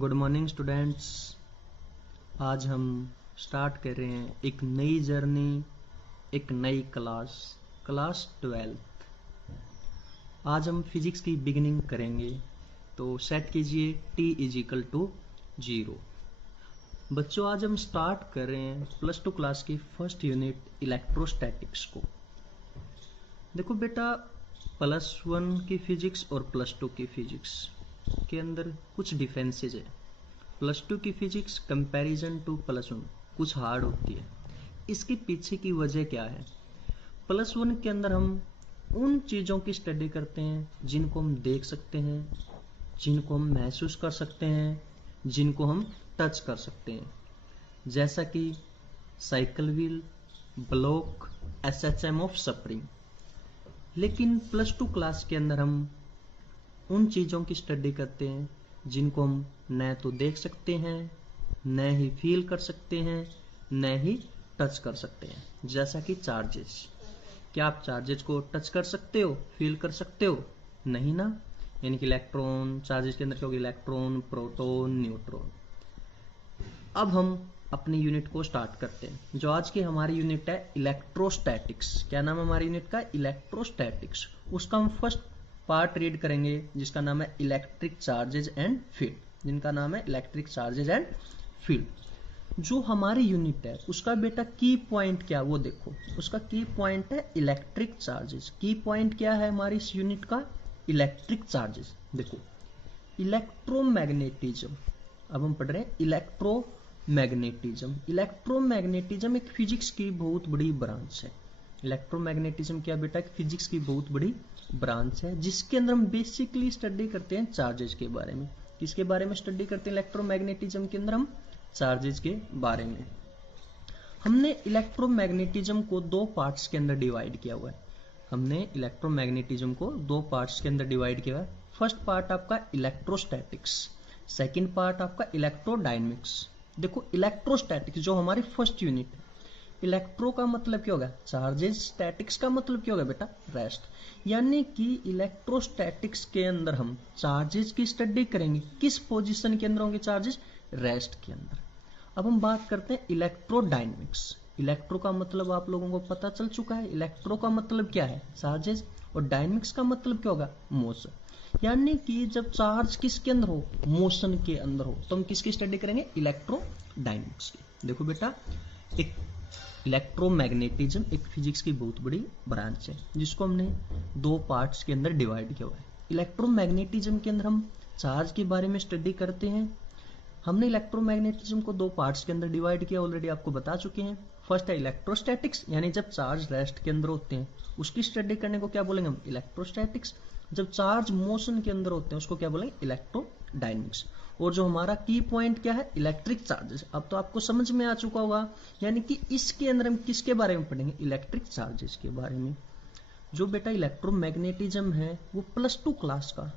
Good morning students. आज हम start कर रहे हैं एक नई जर्नी, एक नई क्लास 12th। आज हम फिजिक्स की बिगिनिंग करेंगे, तो सेट कीजिए t = 0। बच्चों, आज हम स्टार्ट कर रहे हैं +2 क्लास की फर्स्ट यूनिट इलेक्ट्रोस्टैटिक्स को। देखो बेटा, +1 की फिजिक्स और +2 की फिजिक्स के अंदर कुछ डिफरेंसेज है। +2 की फिजिक्स कंपैरिजन टू +1 कुछ हार्ड होती है। इसके पीछे की वजह क्या है? +1 के अंदर हम उन चीज़ों की स्टडी करते हैं जिनको हम देख सकते हैं, जिनको हम महसूस कर सकते हैं, जिनको हम टच कर सकते हैं, जैसा कि cycle wheel, block, SHM of spring. लेकिन +2 क्लास के अंदर हम उन चीज़ों की स्टडी करते हैं जिनको हम न तो देख सकते हैं, न ही फील कर सकते हैं, न ही टच कर सकते हैं, जैसा कि चार्जेस। क्या आप चार्जेस को टच कर सकते हो, फील कर सकते हो? नहीं ना। यानी कि इलेक्ट्रॉन, चार्जेस के अंदर क्या होगा? Electron, proton, neutron. अब हम अपनी यूनिट को स्टार्ट करते हैं। जो आज की हमारी यूनिट है इलेक्ट्रोस्टैटिक्स। क्या नाम है हमारी यूनिट का? इलेक्ट्रोस्टैटिक्स। उसका हम फर्स्ट पार्ट रीड करेंगे जिसका नाम है इलेक्ट्रिक चार्जेज एंड फील्ड। जिनका नाम है इलेक्ट्रिक चार्जेज एंड फील्ड। जो हमारी यूनिट है उसका बेटा की पॉइंट क्या, वो देखो। उसका की पॉइंट है इलेक्ट्रिक चार्जेज। की पॉइंट क्या है हमारी इस यूनिट का? Electric charges. देखो, इलेक्ट्रोमैग्नेटिज्म। अब हम पढ़ रहे हैं इलेक्ट्रोमैग्नेटिज्म। इलेक्ट्रोमैग्नेटिज्म एक फिजिक्स की बहुत बड़ी ब्रांच है। इलेक्ट्रोमैग्नेटिज्म क्या बेटा? फिजिक्स की बहुत बड़ी ब्रांच है, जिसके अंदर हम बेसिकली स्टडी करते हैं चार्जेज के बारे में। किसके बारे में स्टडी करते हैं इलेक्ट्रोमैग्नेटिज्म के अंदर? हम चार्जेज के बारे में। हमने इलेक्ट्रोमैग्नेटिज्म को दो पार्ट्स के अंदर डिवाइड किया हुआ है। हमने इलेक्ट्रोमैग्नेटिज्म को दो पार्ट्स के अंदर डिवाइड किया हुआ है। फर्स्ट पार्ट आपका इलेक्ट्रोस्टैटिक्स, सेकेंड पार्ट आपका इलेक्ट्रोडायनेमिक्स। देखो, इलेक्ट्रोस्टैटिक्स जो हमारी फर्स्ट यूनिट है, इलेक्ट्रो का मतलब क्या होगा? चार्जेस। स्टैटिक्स का मतलब क्या होगा बेटा? रेस्ट। यानी कि इलेक्ट्रोस्टैटिक्स के अंदर हम चार्जेस की स्टडी करेंगे। किस पोजीशन के अंदर होंगे चार्जेस? रेस्ट के अंदर। अब हम बात करते हैं इलेक्ट्रोडायनेमिक्स। इलेक्ट्रो का मतलब आप लोगों को पता चल चुका है। इलेक्ट्रो का मतलब क्या है? चार्जेस। और डायनेमिक्स का मतलब क्या होगा? मोशन। यानी कि जब चार्ज किसके अंदर हो? मोशन के अंदर हो, तो हम किसकी स्टडी करेंगे? इलेक्ट्रोडायनेमिक्स की। देखो बेटा, एक इलेक्ट्रोमैग्नेटिज्म एक फिजिक्स की बहुत बड़ी ब्रांच है, जिसको हमने दो पार्ट्स के अंदर डिवाइड किया हुआ है। इलेक्ट्रोमैग्नेटिज्म के अंदर हम चार्ज के बारे में स्टडी करते हैं। हमने इलेक्ट्रोमैग्नेटिज्म को दो पार्ट्स के अंदर डिवाइड किया, ऑलरेडी आपको बता चुके हैं। फर्स्ट है इलेक्ट्रोस्टैटिक्स, यानी जब चार्ज रेस्ट के अंदर होते हैं उसकी स्टडी करने को क्या बोलेंगे हम? इलेक्ट्रोस्टैटिक्स। जब चार्ज मोशन के अंदर होते हैं उसको क्या बोलेंगे? इलेक्ट्रोडायनेमिक्स। और जो हमारा की पॉइंट क्या है? Electric charges. अब तो आपको समझ में आ चुका होगा। यानी कि इसके अंदर हम किसके बारे में पढ़ेंगे? इलेक्ट्रिक चार्जेस के बारे में। जो बेटा इलेक्ट्रोमैग्नेटिज्म है वो +2 क्लास का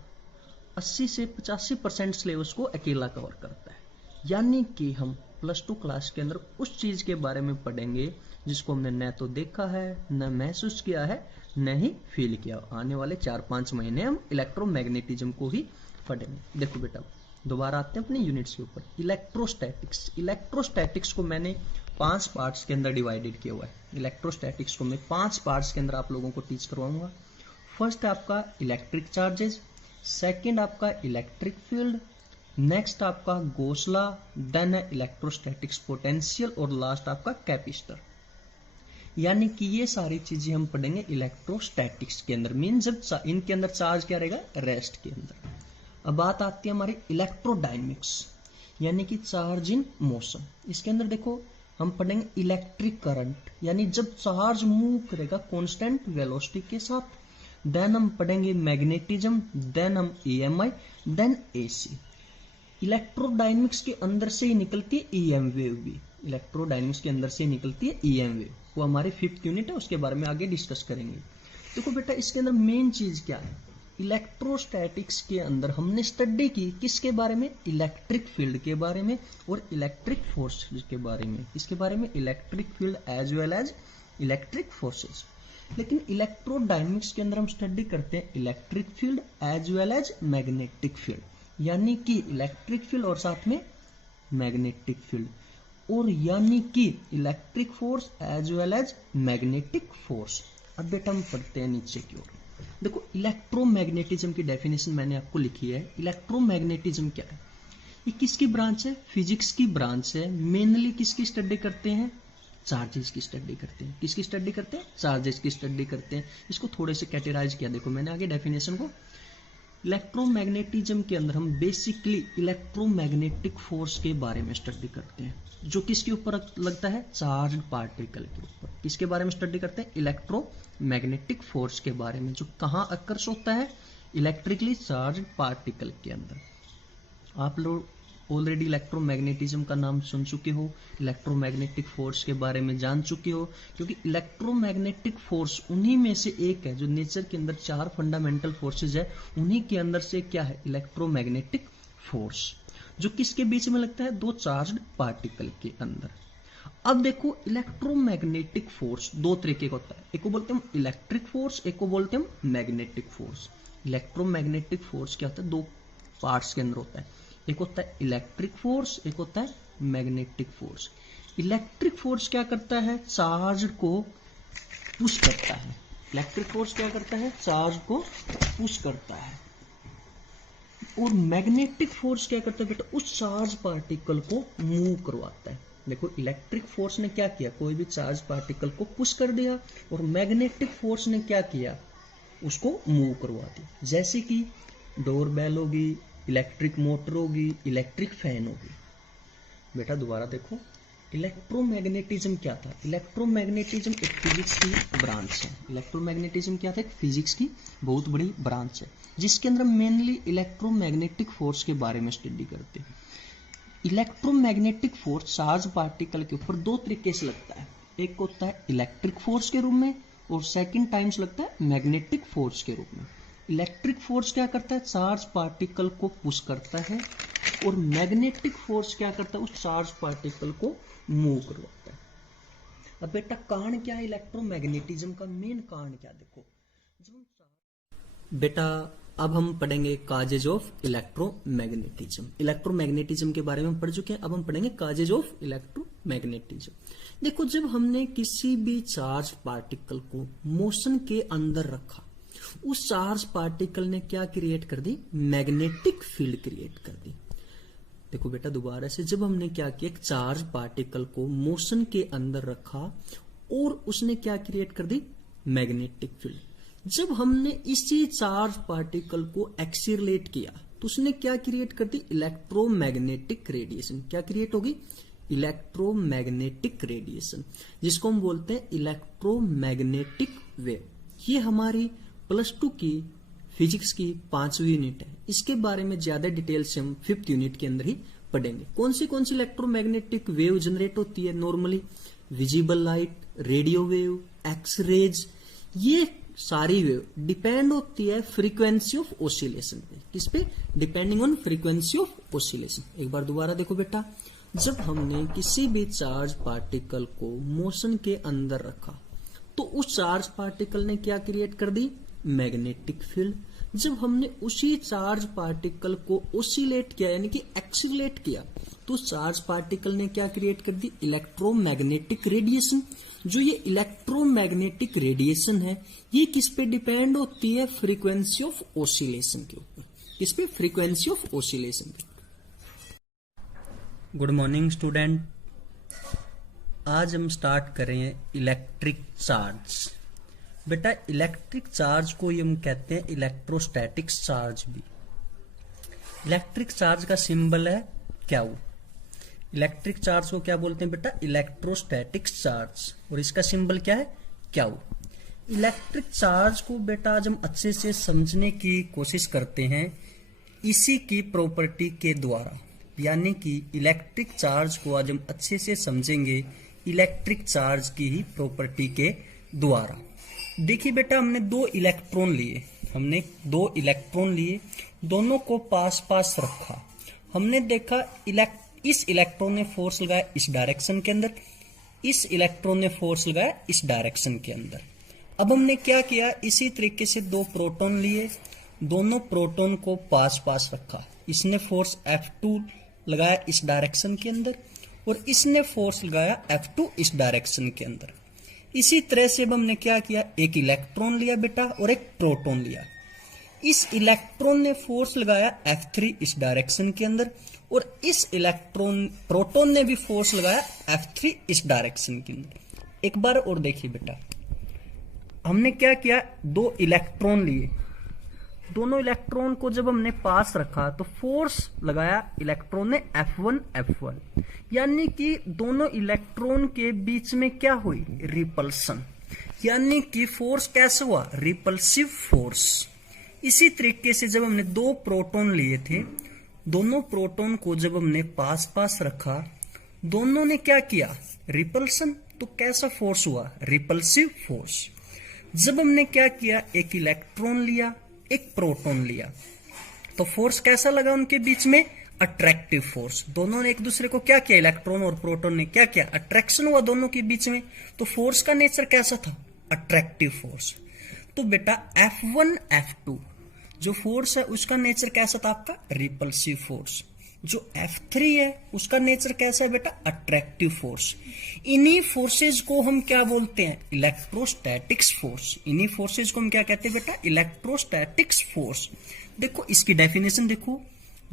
80 से 85% सिलेबस को अकेला कवर करता है। यानी कि हम +2 क्लास के अंदर उस चीज के बारे में पढ़ेंगे जिसको हमने न तो देखा है, न महसूस किया है, न ही फील किया। आने वाले 4-5 महीने हम इलेक्ट्रोमैग्नेटिज्म को ही पढ़ेंगे। देखो बेटा, दोबारा आते हैं अपनी यूनिट्स के ऊपर। इलेक्ट्रोस्टैटिक्स। इलेक्ट्रोस्टैटिक्स को मैंने 5 पार्ट्स के अंदर डिवाइडेड किया हुआ है। इलेक्ट्रोस्टैटिक्स को मैं 5 पार्ट्स के अंदर आप लोगों को टीच करवाऊंगा। फर्स्ट है आपका इलेक्ट्रिक चार्जेस, सेकेंड आपका इलेक्ट्रिक फील्ड, नेक्स्ट आपका गॉस लॉ, देन है इलेक्ट्रोस्टैटिक्स पोटेंशियल, और लास्ट आपका कैपेसिटर। यानी कि ये सारी चीजें हम पढ़ेंगे इलेक्ट्रोस्टैटिक्स के अंदर। मीन जब इनके अंदर चार्ज क्या रहेगा? रेस्ट के अंदर। अब बात आती है हमारी इलेक्ट्रोडायनेमिक्स, यानी कि चार्ज इन मोशन। इसके अंदर देखो, हम पढ़ेंगे इलेक्ट्रिक करंट, यानी जब चार्ज मूव करेगा कांस्टेंट वेलोसिटी के साथ। देन हम पढ़ेंगे मैग्नेटिज्म, देन हम EMI, देन AC। इलेक्ट्रोडायनेमिक्स के अंदर से ही निकलती है EM वेव भी। इलेक्ट्रोडायनेमिक्स के अंदर से निकलती है EM वेव। वो हमारी 5th यूनिट है, उसके बारे में आगे डिस्कस करेंगे। देखो बेटा, इसके अंदर मेन चीज क्या है? इलेक्ट्रोस्टैटिक्स के अंदर हमने स्टडी की किसके बारे में? इलेक्ट्रिक फील्ड के बारे में और इलेक्ट्रिक फोर्सेस के बारे में। इसके बारे में electric field as well as electric forces. लेकिन इलेक्ट्रोडायनेमिक्स के अंदर हम स्टडी करते हैं electric field as well as magnetic field. यानी कि इलेक्ट्रिक फील्ड और साथ में मैग्नेटिक फील्ड, और यानी कि electric force as well as magnetic force. अब बेटा हम पढ़ते हैं नीचे की ओर। देखो इलेक्ट्रोमैग्नेटिज्म की डेफिनेशन मैंने आपको लिखी है। इलेक्ट्रोमैग्नेटिज्म क्या है? ये किसकी ब्रांच है? फिजिक्स की ब्रांच है। मेनली किसकी स्टडी करते हैं? चार्जेस की स्टडी करते हैं। किसकी स्टडी करते हैं? चार्जेस की स्टडी करते हैं। इसको थोड़े से कैटेगराइज किया, देखो मैंने आगे डेफिनेशन को। इलेक्ट्रोमैग्नेटिज्म के अंदर हम बेसिकली इलेक्ट्रोमैग्नेटिक फोर्स के बारे में स्टडी करते हैं, जो किसके ऊपर लगता है? चार्ज पार्टिकल के ऊपर। किसके बारे में स्टडी करते हैं? इलेक्ट्रोमैग्नेटिक फोर्स के बारे में, जो कहाँ अकर्ष होता है? इलेक्ट्रिकली चार्ज पार्टिकल के अंदर। आप लोग ऑलरेडी इलेक्ट्रोमैग्नेटिज्म का नाम सुन चुके हो, इलेक्ट्रोमैग्नेटिक फोर्स के बारे में जान चुके हो, क्योंकि इलेक्ट्रोमैग्नेटिक फोर्स उन्हीं में से एक है जो नेचर के अंदर 4 फंडामेंटल फोर्सेज है, उन्हीं के अंदर से क्या है? इलेक्ट्रोमैग्नेटिक फोर्स, जो किसके बीच में लगता है? 2 चार्ज्ड पार्टिकल के अंदर। अब देखो इलेक्ट्रोमैग्नेटिक फोर्स 2 तरीके का होता है, एक को बोलते हैं इलेक्ट्रिक फोर्स, एक को बोलते हैं मैग्नेटिक फोर्स। इलेक्ट्रोमैग्नेटिक फोर्स क्या होता है? 2 पार्ट्स के अंदर होता है, एक होता है इलेक्ट्रिक फोर्स, एक होता है मैग्नेटिक फोर्स। इलेक्ट्रिक फोर्स क्या करता है? चार्ज को पुश करता है। इलेक्ट्रिक फोर्स क्या करता है? चार्ज को पुश करता है। और मैग्नेटिक फोर्स क्या करता है बेटा? उस चार्ज पार्टिकल को मूव करवाता है। देखो इलेक्ट्रिक फोर्स ने क्या किया? कोई भी चार्ज पार्टिकल को पुश कर दिया, और मैग्नेटिक फोर्स ने क्या किया? उसको मूव करवा दिया। जैसे कि डोरबेल होगी, इलेक्ट्रिक मोटर होगी, इलेक्ट्रिक फैन होगी। बेटा दोबारा देखो, इलेक्ट्रोमैग्नेटिज्म क्या था? इलेक्ट्रोमैग्नेटिज्म एक फिजिक्स की ब्रांच है। इलेक्ट्रोमैग्नेटिज्म क्या था? एक फिजिक्स की बहुत बड़ी ब्रांच है, जिसके अंदर मेनली इलेक्ट्रोमैग्नेटिक फोर्स के बारे में स्टडी करते हैं। इलेक्ट्रोमैग्नेटिक फोर्स चार्ज पार्टिकल के ऊपर 2 तरीके से लगता है, एक होता है इलेक्ट्रिक फोर्स के रूप में, और सेकंड टाइम्स लगता है मैग्नेटिक फोर्स के रूप में। इलेक्ट्रिक फोर्स क्या करता है? चार्ज पार्टिकल को पुश करता है, और मैग्नेटिक फोर्स क्या करता है? उस चार्ज पार्टिकल को मूव करवाता है। अब बेटा कारण क्या है इलेक्ट्रोमैग्नेटिज्म का? मेन कारण क्या? देखो बेटा अब हम पढ़ेंगे काजेज ऑफ इलेक्ट्रोमैग्नेटिज्म। इलेक्ट्रोमैग्नेटिज्म के बारे में पढ़ चुके हैं, अब हम पढ़ेंगे काजेज ऑफ इलेक्ट्रोमैग्नेटिज्म। देखो जब हमने किसी भी चार्ज पार्टिकल को मोशन के अंदर रखा, उस चार्ज पार्टिकल ने क्या क्रिएट कर दी? मैग्नेटिक फील्ड क्रिएट कर दी। देखो बेटा दोबारा से, जब हमने क्या किया? एक चार्ज पार्टिकल को मोशन के अंदर रखा और उसने क्या क्रिएट कर दी? Magnetic field. जब हमने इसी चार्ज पार्टिकल को एक्सीलरेट किया तो उसने क्या क्रिएट कर दी? Electromagnetic radiation. क्या क्रिएट होगी? इलेक्ट्रोमैग्नेटिक रेडिएशन, जिसको हम बोलते हैं इलेक्ट्रोमैग्नेटिक वेव। ये हमारी +2 की फिजिक्स की 5वीं यूनिट है। इसके बारे में ज्यादा डिटेल से हम 5th यूनिट के अंदर ही पढ़ेंगे। कौन सी इलेक्ट्रोमैग्नेटिक वेव जनरेट होती है normally? Visible light, radio wave, X rays, ये सारी वेव डिपेंड होती है फ्रीक्वेंसी ऑफ ऑसिलेशन पे। किस पे? Depending on frequency of oscillation. एक बार दोबारा देखो बेटा, जब हमने किसी भी चार्ज पार्टिकल को मोशन के अंदर रखा तो उस चार्ज पार्टिकल ने क्या क्रिएट कर दी? Magnetic field. जब हमने उसी चार्ज पार्टिकल को ऑसिलेट किया यानी कि एक्सीलरेट किया तो चार्ज पार्टिकल ने क्या क्रिएट कर दी? Electromagnetic radiation. जो ये इलेक्ट्रोमैग्नेटिक रेडिएशन है ये किस पे डिपेंड होती है? फ्रीक्वेंसी ऑफ ऑसिलेशन के ऊपर। किस पे? फ्रीक्वेंसी ऑफ ऑसिलेशन पे। गुड मॉर्निंग स्टूडेंट, आज हम स्टार्ट करें इलेक्ट्रिक चार्ज। बेटा इलेक्ट्रिक चार्ज को हम कहते हैं इलेक्ट्रोस्टैटिक चार्ज भी। इलेक्ट्रिक चार्ज का सिंबल है क्या? इलेक्ट्रिक चार्ज को क्या बोलते हैं बेटा? Electrostatic charge. और इसका सिंबल क्या है? क्या? इलेक्ट्रिक चार्ज को बेटा आज हम अच्छे से समझने की कोशिश करते हैं इसी की प्रॉपर्टी के द्वारा, यानी कि इलेक्ट्रिक चार्ज को आज हम अच्छे से समझेंगे इलेक्ट्रिक चार्ज की ही प्रॉपर्टी के द्वारा। देखिए बेटा, हमने 2 इलेक्ट्रॉन लिए, दोनों को पास पास रखा। हमने देखा इस इलेक्ट्रॉन ने फोर्स लगाया इस डायरेक्शन के अंदर, इस इलेक्ट्रॉन ने फोर्स लगाया इस डायरेक्शन के अंदर। अब हमने क्या किया? इसी तरीके से 2 प्रोटॉन लिए, दोनों प्रोटॉन को पास पास रखा। इसने फोर्स F2 लगाया इस डायरेक्शन के अंदर और इसने फोर्स लगाया F2 इस डायरेक्शन के अंदर। इसी तरह से अब हमने क्या किया, एक इलेक्ट्रॉन लिया बेटा और एक प्रोटॉन लिया। इस इलेक्ट्रॉन ने फोर्स लगाया F3 इस डायरेक्शन के अंदर और इस प्रोटॉन ने भी फोर्स लगाया F3 इस डायरेक्शन के अंदर। एक बार और देखिए बेटा, हमने क्या किया, दो इलेक्ट्रॉन लिए, दोनों इलेक्ट्रॉन को जब हमने पास रखा तो फोर्स लगाया इलेक्ट्रॉन ने F1, यानी कि दोनों इलेक्ट्रॉन के बीच में क्या हुई, रिपल्सन, यानी कि फोर्स कैसे हुआ, रिपल्सिव फोर्स। इसी तरीके से जब हमने दो प्रोटॉन लिए थे, दोनों प्रोटॉन को जब हमने पास पास रखा, दोनों ने क्या किया, रिपल्सन, तो कैसा फोर्स हुआ, रिपल्सिव फोर्स। जब हमने क्या किया, एक इलेक्ट्रॉन लिया एक प्रोटॉन लिया, तो फोर्स कैसा लगा उनके बीच में, अट्रैक्टिव फोर्स। दोनों ने एक दूसरे को क्या किया, इलेक्ट्रॉन और प्रोटॉन ने क्या किया, अट्रैक्शन हुआ दोनों के बीच में। तो फोर्स का नेचर कैसा था, अट्रैक्टिव फोर्स। तो बेटा F1 F2 जो फोर्स है उसका नेचर कैसा था आपका, रिपल्सिव फोर्स। जो F3 है उसका नेचर कैसा है बेटा, अट्रैक्टिव फोर्स। इन्हीं फोर्सेज को हम क्या बोलते हैं, इलेक्ट्रोस्टैटिक्स फोर्स। इन्हीं फोर्सेज को हम क्या कहते हैं बेटा, इलेक्ट्रोस्टैटिक्स फोर्स। देखो इसकी डेफिनेशन देखो,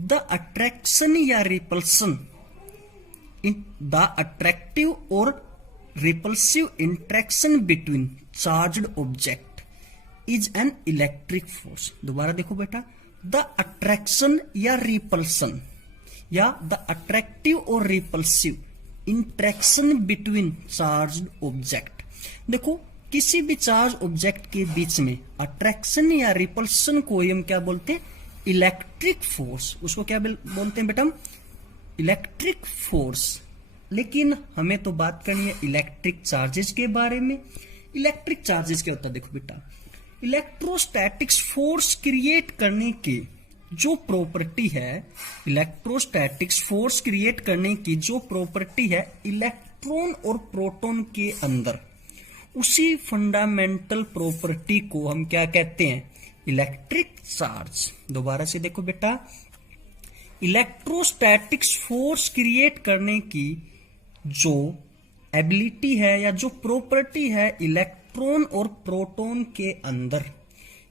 द अट्रैक्शन या रिपल्सन इन द अट्रैक्टिव और repulsive interaction between charged object is an electric force. दोबारा देखो बेटा, द अट्रैक्शन या रिपल्सन या द अट्रैक्टिव और repulsive interaction between charged object. देखो किसी भी चार्ज ऑब्जेक्ट के बीच में अट्रैक्शन या रिपल्सन को हम क्या बोलते हैं, इलेक्ट्रिक फोर्स। उसको क्या बोलते हैं बेटा हम, इलेक्ट्रिक फोर्स। लेकिन हमें तो बात करनी है इलेक्ट्रिक चार्जेस के बारे में। इलेक्ट्रिक चार्जेस क्या होता है, देखो बेटा, इलेक्ट्रोस्टैटिक्स फोर्स क्रिएट करने की जो प्रॉपर्टी है, इलेक्ट्रोस्टैटिक्स फोर्स क्रिएट करने की जो प्रॉपर्टी है इलेक्ट्रॉन और प्रोटॉन के अंदर, उसी फंडामेंटल प्रॉपर्टी को हम क्या कहते हैं, इलेक्ट्रिक चार्ज। दोबारा से देखो बेटा, इलेक्ट्रोस्टैटिक्स फोर्स क्रिएट करने की जो एबिलिटी है या जो प्रॉपर्टी है इलेक्ट्रॉन और प्रोटॉन के अंदर,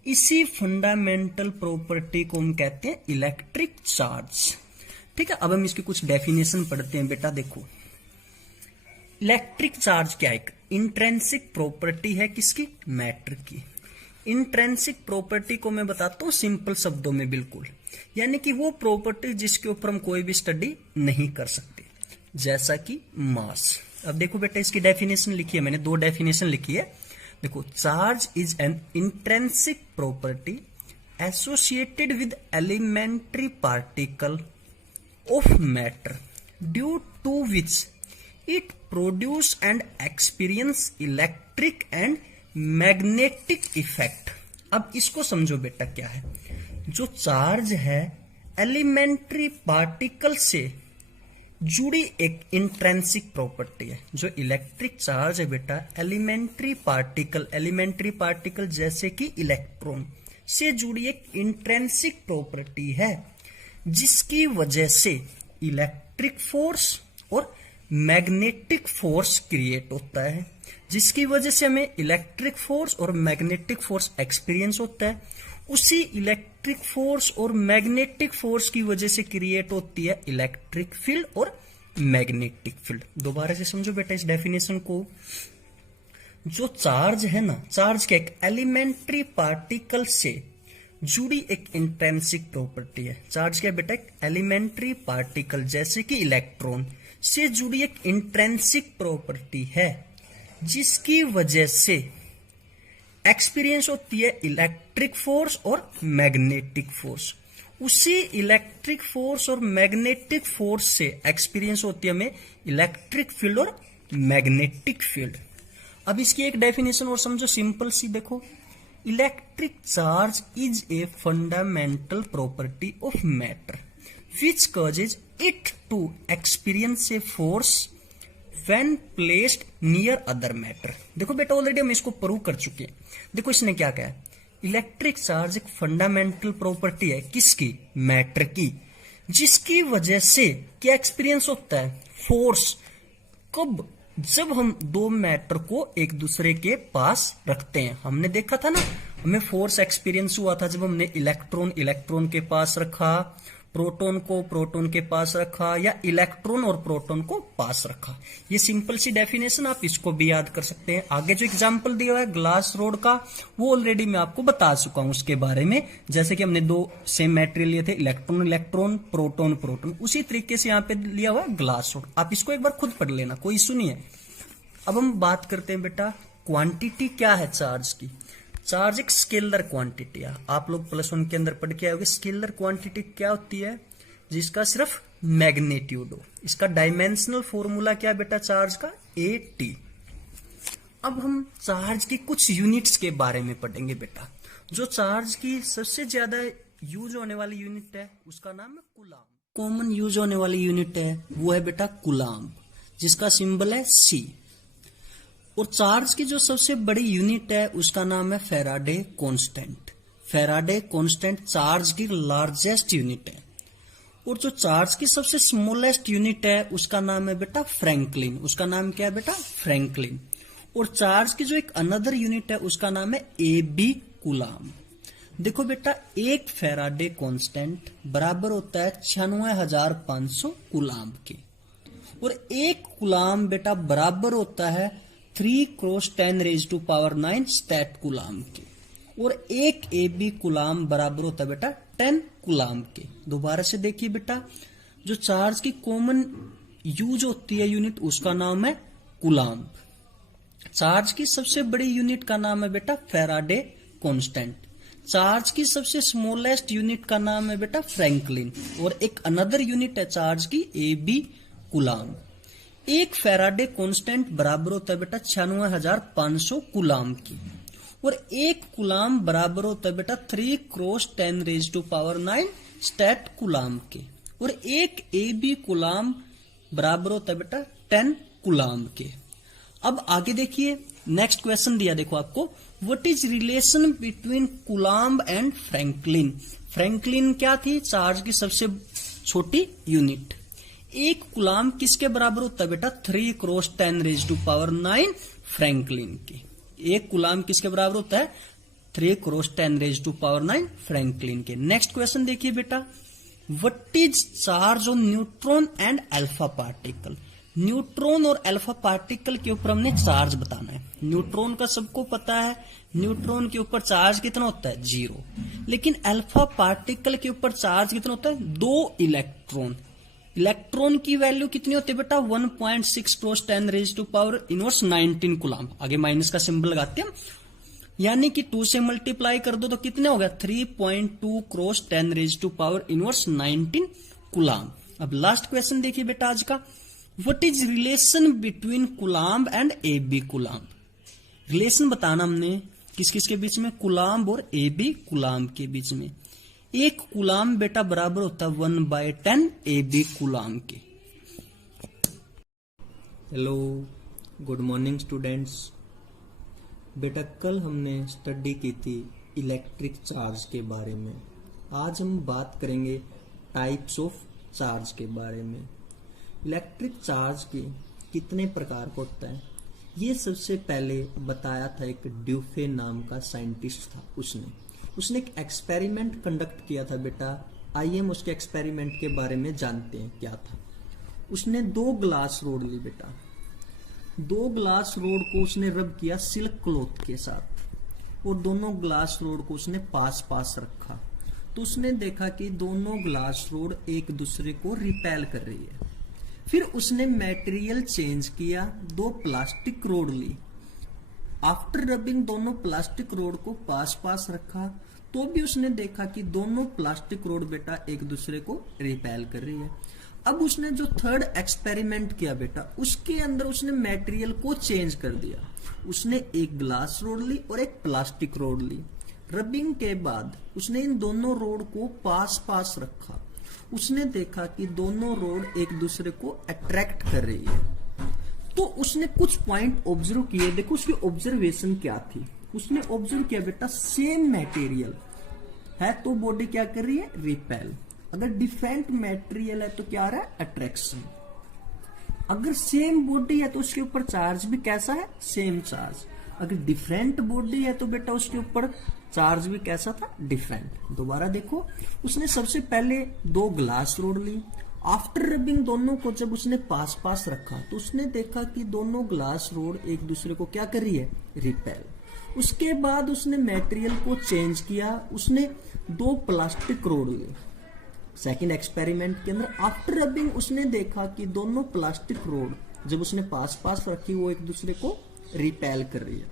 इसी फंडामेंटल प्रॉपर्टी को हम कहते हैं इलेक्ट्रिक चार्ज। ठीक है, अब हम इसकी कुछ डेफिनेशन पढ़ते हैं बेटा। देखो इलेक्ट्रिक चार्ज क्या है, इंट्रिंसिक प्रॉपर्टी है किसकी, मैटर की। इंट्रिंसिक प्रॉपर्टी को मैं बताता हूं सिंपल शब्दों में बिल्कुल, यानी कि वो प्रॉपर्टी जिसके ऊपर हम कोई भी स्टडी नहीं कर सकते, जैसा कि मास। अब देखो बेटा इसकी डेफिनेशन लिखी है मैंने, दो डेफिनेशन लिखी है। देखो, charge is an intrinsic property associated with elementary particle of matter due to which it produce and experience electric and magnetic effect. अब इसको समझो बेटा क्या है, जो चार्ज है एलिमेंट्री पार्टिकल से जुड़ी एक इंट्रिंसिक प्रॉपर्टी है। जो इलेक्ट्रिक चार्ज है बेटा, एलिमेंट्री पार्टिकल जैसे कि इलेक्ट्रॉन से जुड़ी एक इंट्रिंसिक प्रॉपर्टी है, जिसकी वजह से इलेक्ट्रिक फोर्स और मैग्नेटिक फोर्स क्रिएट होता है, जिसकी वजह से हमें इलेक्ट्रिक फोर्स और मैग्नेटिक फोर्स एक्सपीरियंस होता है। उसी इलेक्ट्रिक फोर्स और मैग्नेटिक फोर्स की वजह से क्रिएट होती है इलेक्ट्रिक फील्ड और मैग्नेटिक फील्ड। दोबारा से समझो बेटा इस डेफिनेशन को, जो चार्ज है ना, चार्ज के एक एलिमेंट्री पार्टिकल से जुड़ी एक इंट्रिंसिक प्रॉपर्टी है। चार्ज क्या बेटा, एक एलिमेंट्री पार्टिकल जैसे कि इलेक्ट्रॉन से जुड़ी एक इंट्रिंसिक प्रॉपर्टी है, जिसकी वजह से एक्सपीरियंस होती है इलेक्ट्रिक फोर्स और मैग्नेटिक फोर्स। उसी इलेक्ट्रिक फोर्स और मैग्नेटिक फोर्स से एक्सपीरियंस होती है हमें इलेक्ट्रिक फील्ड और मैग्नेटिक फील्ड। अब इसकी एक डेफिनेशन और समझो सिंपल सी, देखो, electric charge is a fundamental property of matter which causes it to experience a force when placed near other matter। देखो बेटा ऑलरेडी हम इसको प्रूव कर चुके हैं। देखो इसने क्या कहा, इलेक्ट्रिक चार्ज एक फंडामेंटल प्रॉपर्टी है किसकी, मैटर की, जिसकी वजह से क्या एक्सपीरियंस होता है, फोर्स। कब, जब हम दो मैटर को एक दूसरे के पास रखते हैं। हमने देखा था ना, हमें फोर्स एक्सपीरियंस हुआ था जब हमने इलेक्ट्रॉन के पास रखा, प्रोटॉन को प्रोटॉन के पास रखा, या इलेक्ट्रॉन और प्रोटॉन को पास रखा। ये सिंपल सी डेफिनेशन, आप इसको भी याद कर सकते हैं। आगे जो एग्जांपल दिया हुआ है ग्लास रोड का, वो ऑलरेडी मैं आपको बता चुका हूं उसके बारे में। जैसे कि हमने दो सेम मटेरियल लिए थे, इलेक्ट्रॉन इलेक्ट्रॉन, प्रोटॉन प्रोटॉन, उसी तरीके से यहाँ पे लिया हुआ है ग्लास रोड। आप इसको एक बार खुद पढ़ लेना, कोई इशू नहीं है। अब हम बात करते हैं बेटा क्वांटिटी क्या है चार्ज की। चार्ज एक स्केलर क्वांटिटी है। आप लोग +1 के अंदर पढ़ के आओगे स्केलर क्वांटिटी क्या होती है, जिसका सिर्फ मैग्नीट्यूड हो। इसका डायमेंशनल फॉर्मूला क्या है बेटा चार्ज का, AT। अब हम चार्ज की कुछ यूनिट्स के बारे में पढ़ेंगे बेटा। जो चार्ज की सबसे ज्यादा यूज होने वाली यूनिट है उसका नाम है कूलाम। कॉमन यूज होने वाली यूनिट है वो है बेटा कूलाम, जिसका सिंबल है C। और चार्ज की जो सबसे बड़ी यूनिट है उसका नाम है Faraday constant. Faraday constant charge की लार्जेस्ट यूनिट है। और जो चार्ज की सबसे स्मॉलेस्ट यूनिट है उसका नाम है बेटा फ्रैंकलिन। उसका नाम क्या है बेटा, फ्रैंकलिन। और चार्ज की जो एक अनदर यूनिट है उसका नाम है AB कूलाम। देखो बेटा, एक फैराडे कांस्टेंट बराबर होता है 96,500 कूलाम के, और एक कूलाम बेटा बराबर होता है 3 × 10⁻⁹ स्टैट कूलाम के, और एक AB कूलाम बराबर होता है बेटा 10 कूलाम के। दोबारा से देखिए बेटा, जो चार्ज की कॉमन यूज होती है यूनिट उसका नाम है कूलाम। चार्ज की सबसे बड़ी यूनिट का नाम है बेटा फैराडे कांस्टेंट। चार्ज की सबसे स्मॉलेस्ट यूनिट का नाम है बेटा फ्रैंकलिन, और एक अनदर यूनिट है चार्ज की AB कूलाम। एक फैराडे कांस्टेंट बराबर होता है बेटा 96,500 कूलाम की, और एक कूलाम बराबर होता है बेटा 3 × 10⁻⁹ स्टैट कूलाम के, और एक AB कूलाम बराबर होता है बेटा 10 कूलाम के। अब आगे देखिए, नेक्स्ट क्वेश्चन दिया देखो आपको, what is relation between coulomb and Franklin. Franklin क्या थी, चार्ज की सबसे छोटी यूनिट। एक कूलाम किसके बराबर होता है बेटा, 3 × 10⁻⁹ फ्रैंकलिन के। एक कूलाम किसके बराबर होता है, 3 × 10⁻⁹ फ्रैंकलिन के। नेक्स्ट क्वेश्चन देखिए बेटा, what is charge on neutron and alpha particle. Neutron और अल्फा पार्टिकल के ऊपर हमने चार्ज बताना है। न्यूट्रॉन का सबको पता है, न्यूट्रॉन के ऊपर चार्ज कितना होता है, 0। लेकिन अल्फा पार्टिकल के ऊपर चार्ज कितना होता है, 2 इलेक्ट्रॉन। इलेक्ट्रॉन की वैल्यू कितनी होती है बेटा, 1.6 × 10⁻⁻⁹ कूलाम। आगे माइनस का सिंबल लगाते हैं, यानी कि 2 से मल्टीप्लाई कर दो तो कितने हो गया, 3.2 × 10⁻⁻⁹ कूलाम। अब लास्ट क्वेश्चन देखिए बेटा आज का, what is relation between coulomb and AB coulomb. Relation बताना हमने किस किस के बीच में, कूलाम और AB कूलाम के बीच में। एक कूलाम बेटा बराबर होता है 1/10 AB कूलाम के। Hello, good morning students. बेटा कल हमने स्टडी की थी इलेक्ट्रिक चार्ज के बारे में। आज हम बात करेंगे टाइप्स ऑफ चार्ज के बारे में। इलेक्ट्रिक चार्ज के कितने प्रकार का होता है, ये सबसे पहले बताया था एक ड्यूफे नाम का साइंटिस्ट था। उसने एक एक्सपेरिमेंट कंडक्ट किया था बेटा। आइए हम उसके एक्सपेरिमेंट के बारे में जानते हैं क्या था। उसने 2 ग्लास रोड ली बेटा। 2 ग्लास रोड को उसने रब किया सिल्क क्लॉथ के साथ, और दोनों ग्लास रोड को उसने पास पास रखा। तो उसने देखा कि दोनों ग्लास रोड एक दूसरे को रिपेल कर रही है। फिर उसने मटेरियल चेंज किया, 2 प्लास्टिक रोड ली। आफ्टर रबिंग दोनों प्लास्टिक रोड को पास पास रखा, तो भी उसने देखा कि दोनों प्लास्टिक रोड बेटा एक दूसरे को रिपेल कर रही है। अब उसने जो थर्ड एक्सपेरिमेंट किया बेटा, उसके अंदर उसने मटेरियल को चेंज कर दिया। उसने एक ग्लास रोड ली और एक प्लास्टिक रोड ली। रबिंग के बाद उसने इन दोनों रोड को पास पास रखा। उसने देखा कि दोनों रोड एक दूसरे को अट्रैक्ट कर रही है। तो उसने कुछ पॉइंट ऑब्जर्व किए। देखो उसकी ऑब्जर्वेशन क्या थी। उसने ऑब्जर्व किया बेटा, सेम मटेरियल है तो बॉडी क्या कर रही है, रिपेल। अगर डिफरेंट मेटेरियल है तो क्या आ रहा है, अट्रैक्शन। अगर सेम बॉडी है तो उसके ऊपर चार्ज भी कैसा है, सेम चार्ज। अगर डिफरेंट बॉडी है तो बेटा उसके ऊपर चार्ज भी कैसा था, डिफरेंट। दोबारा देखो, उसने सबसे पहले 2 ग्लास रोड ली। आफ्टर रबिंग दोनों को जब उसने पास पास रखा तो उसने देखा कि दोनों ग्लास रोड एक दूसरे को क्या कर रही है, रिपेल। उसके बाद उसने मटेरियल को चेंज किया, उसने 2 प्लास्टिक रोड ली। सेकंड एक्सपेरिमेंट के अंदर आफ्टर रबिंग उसने देखा कि दोनों प्लास्टिक रोड जब उसने पास पास रखी वो एक दूसरे को रिपेल कर रही है।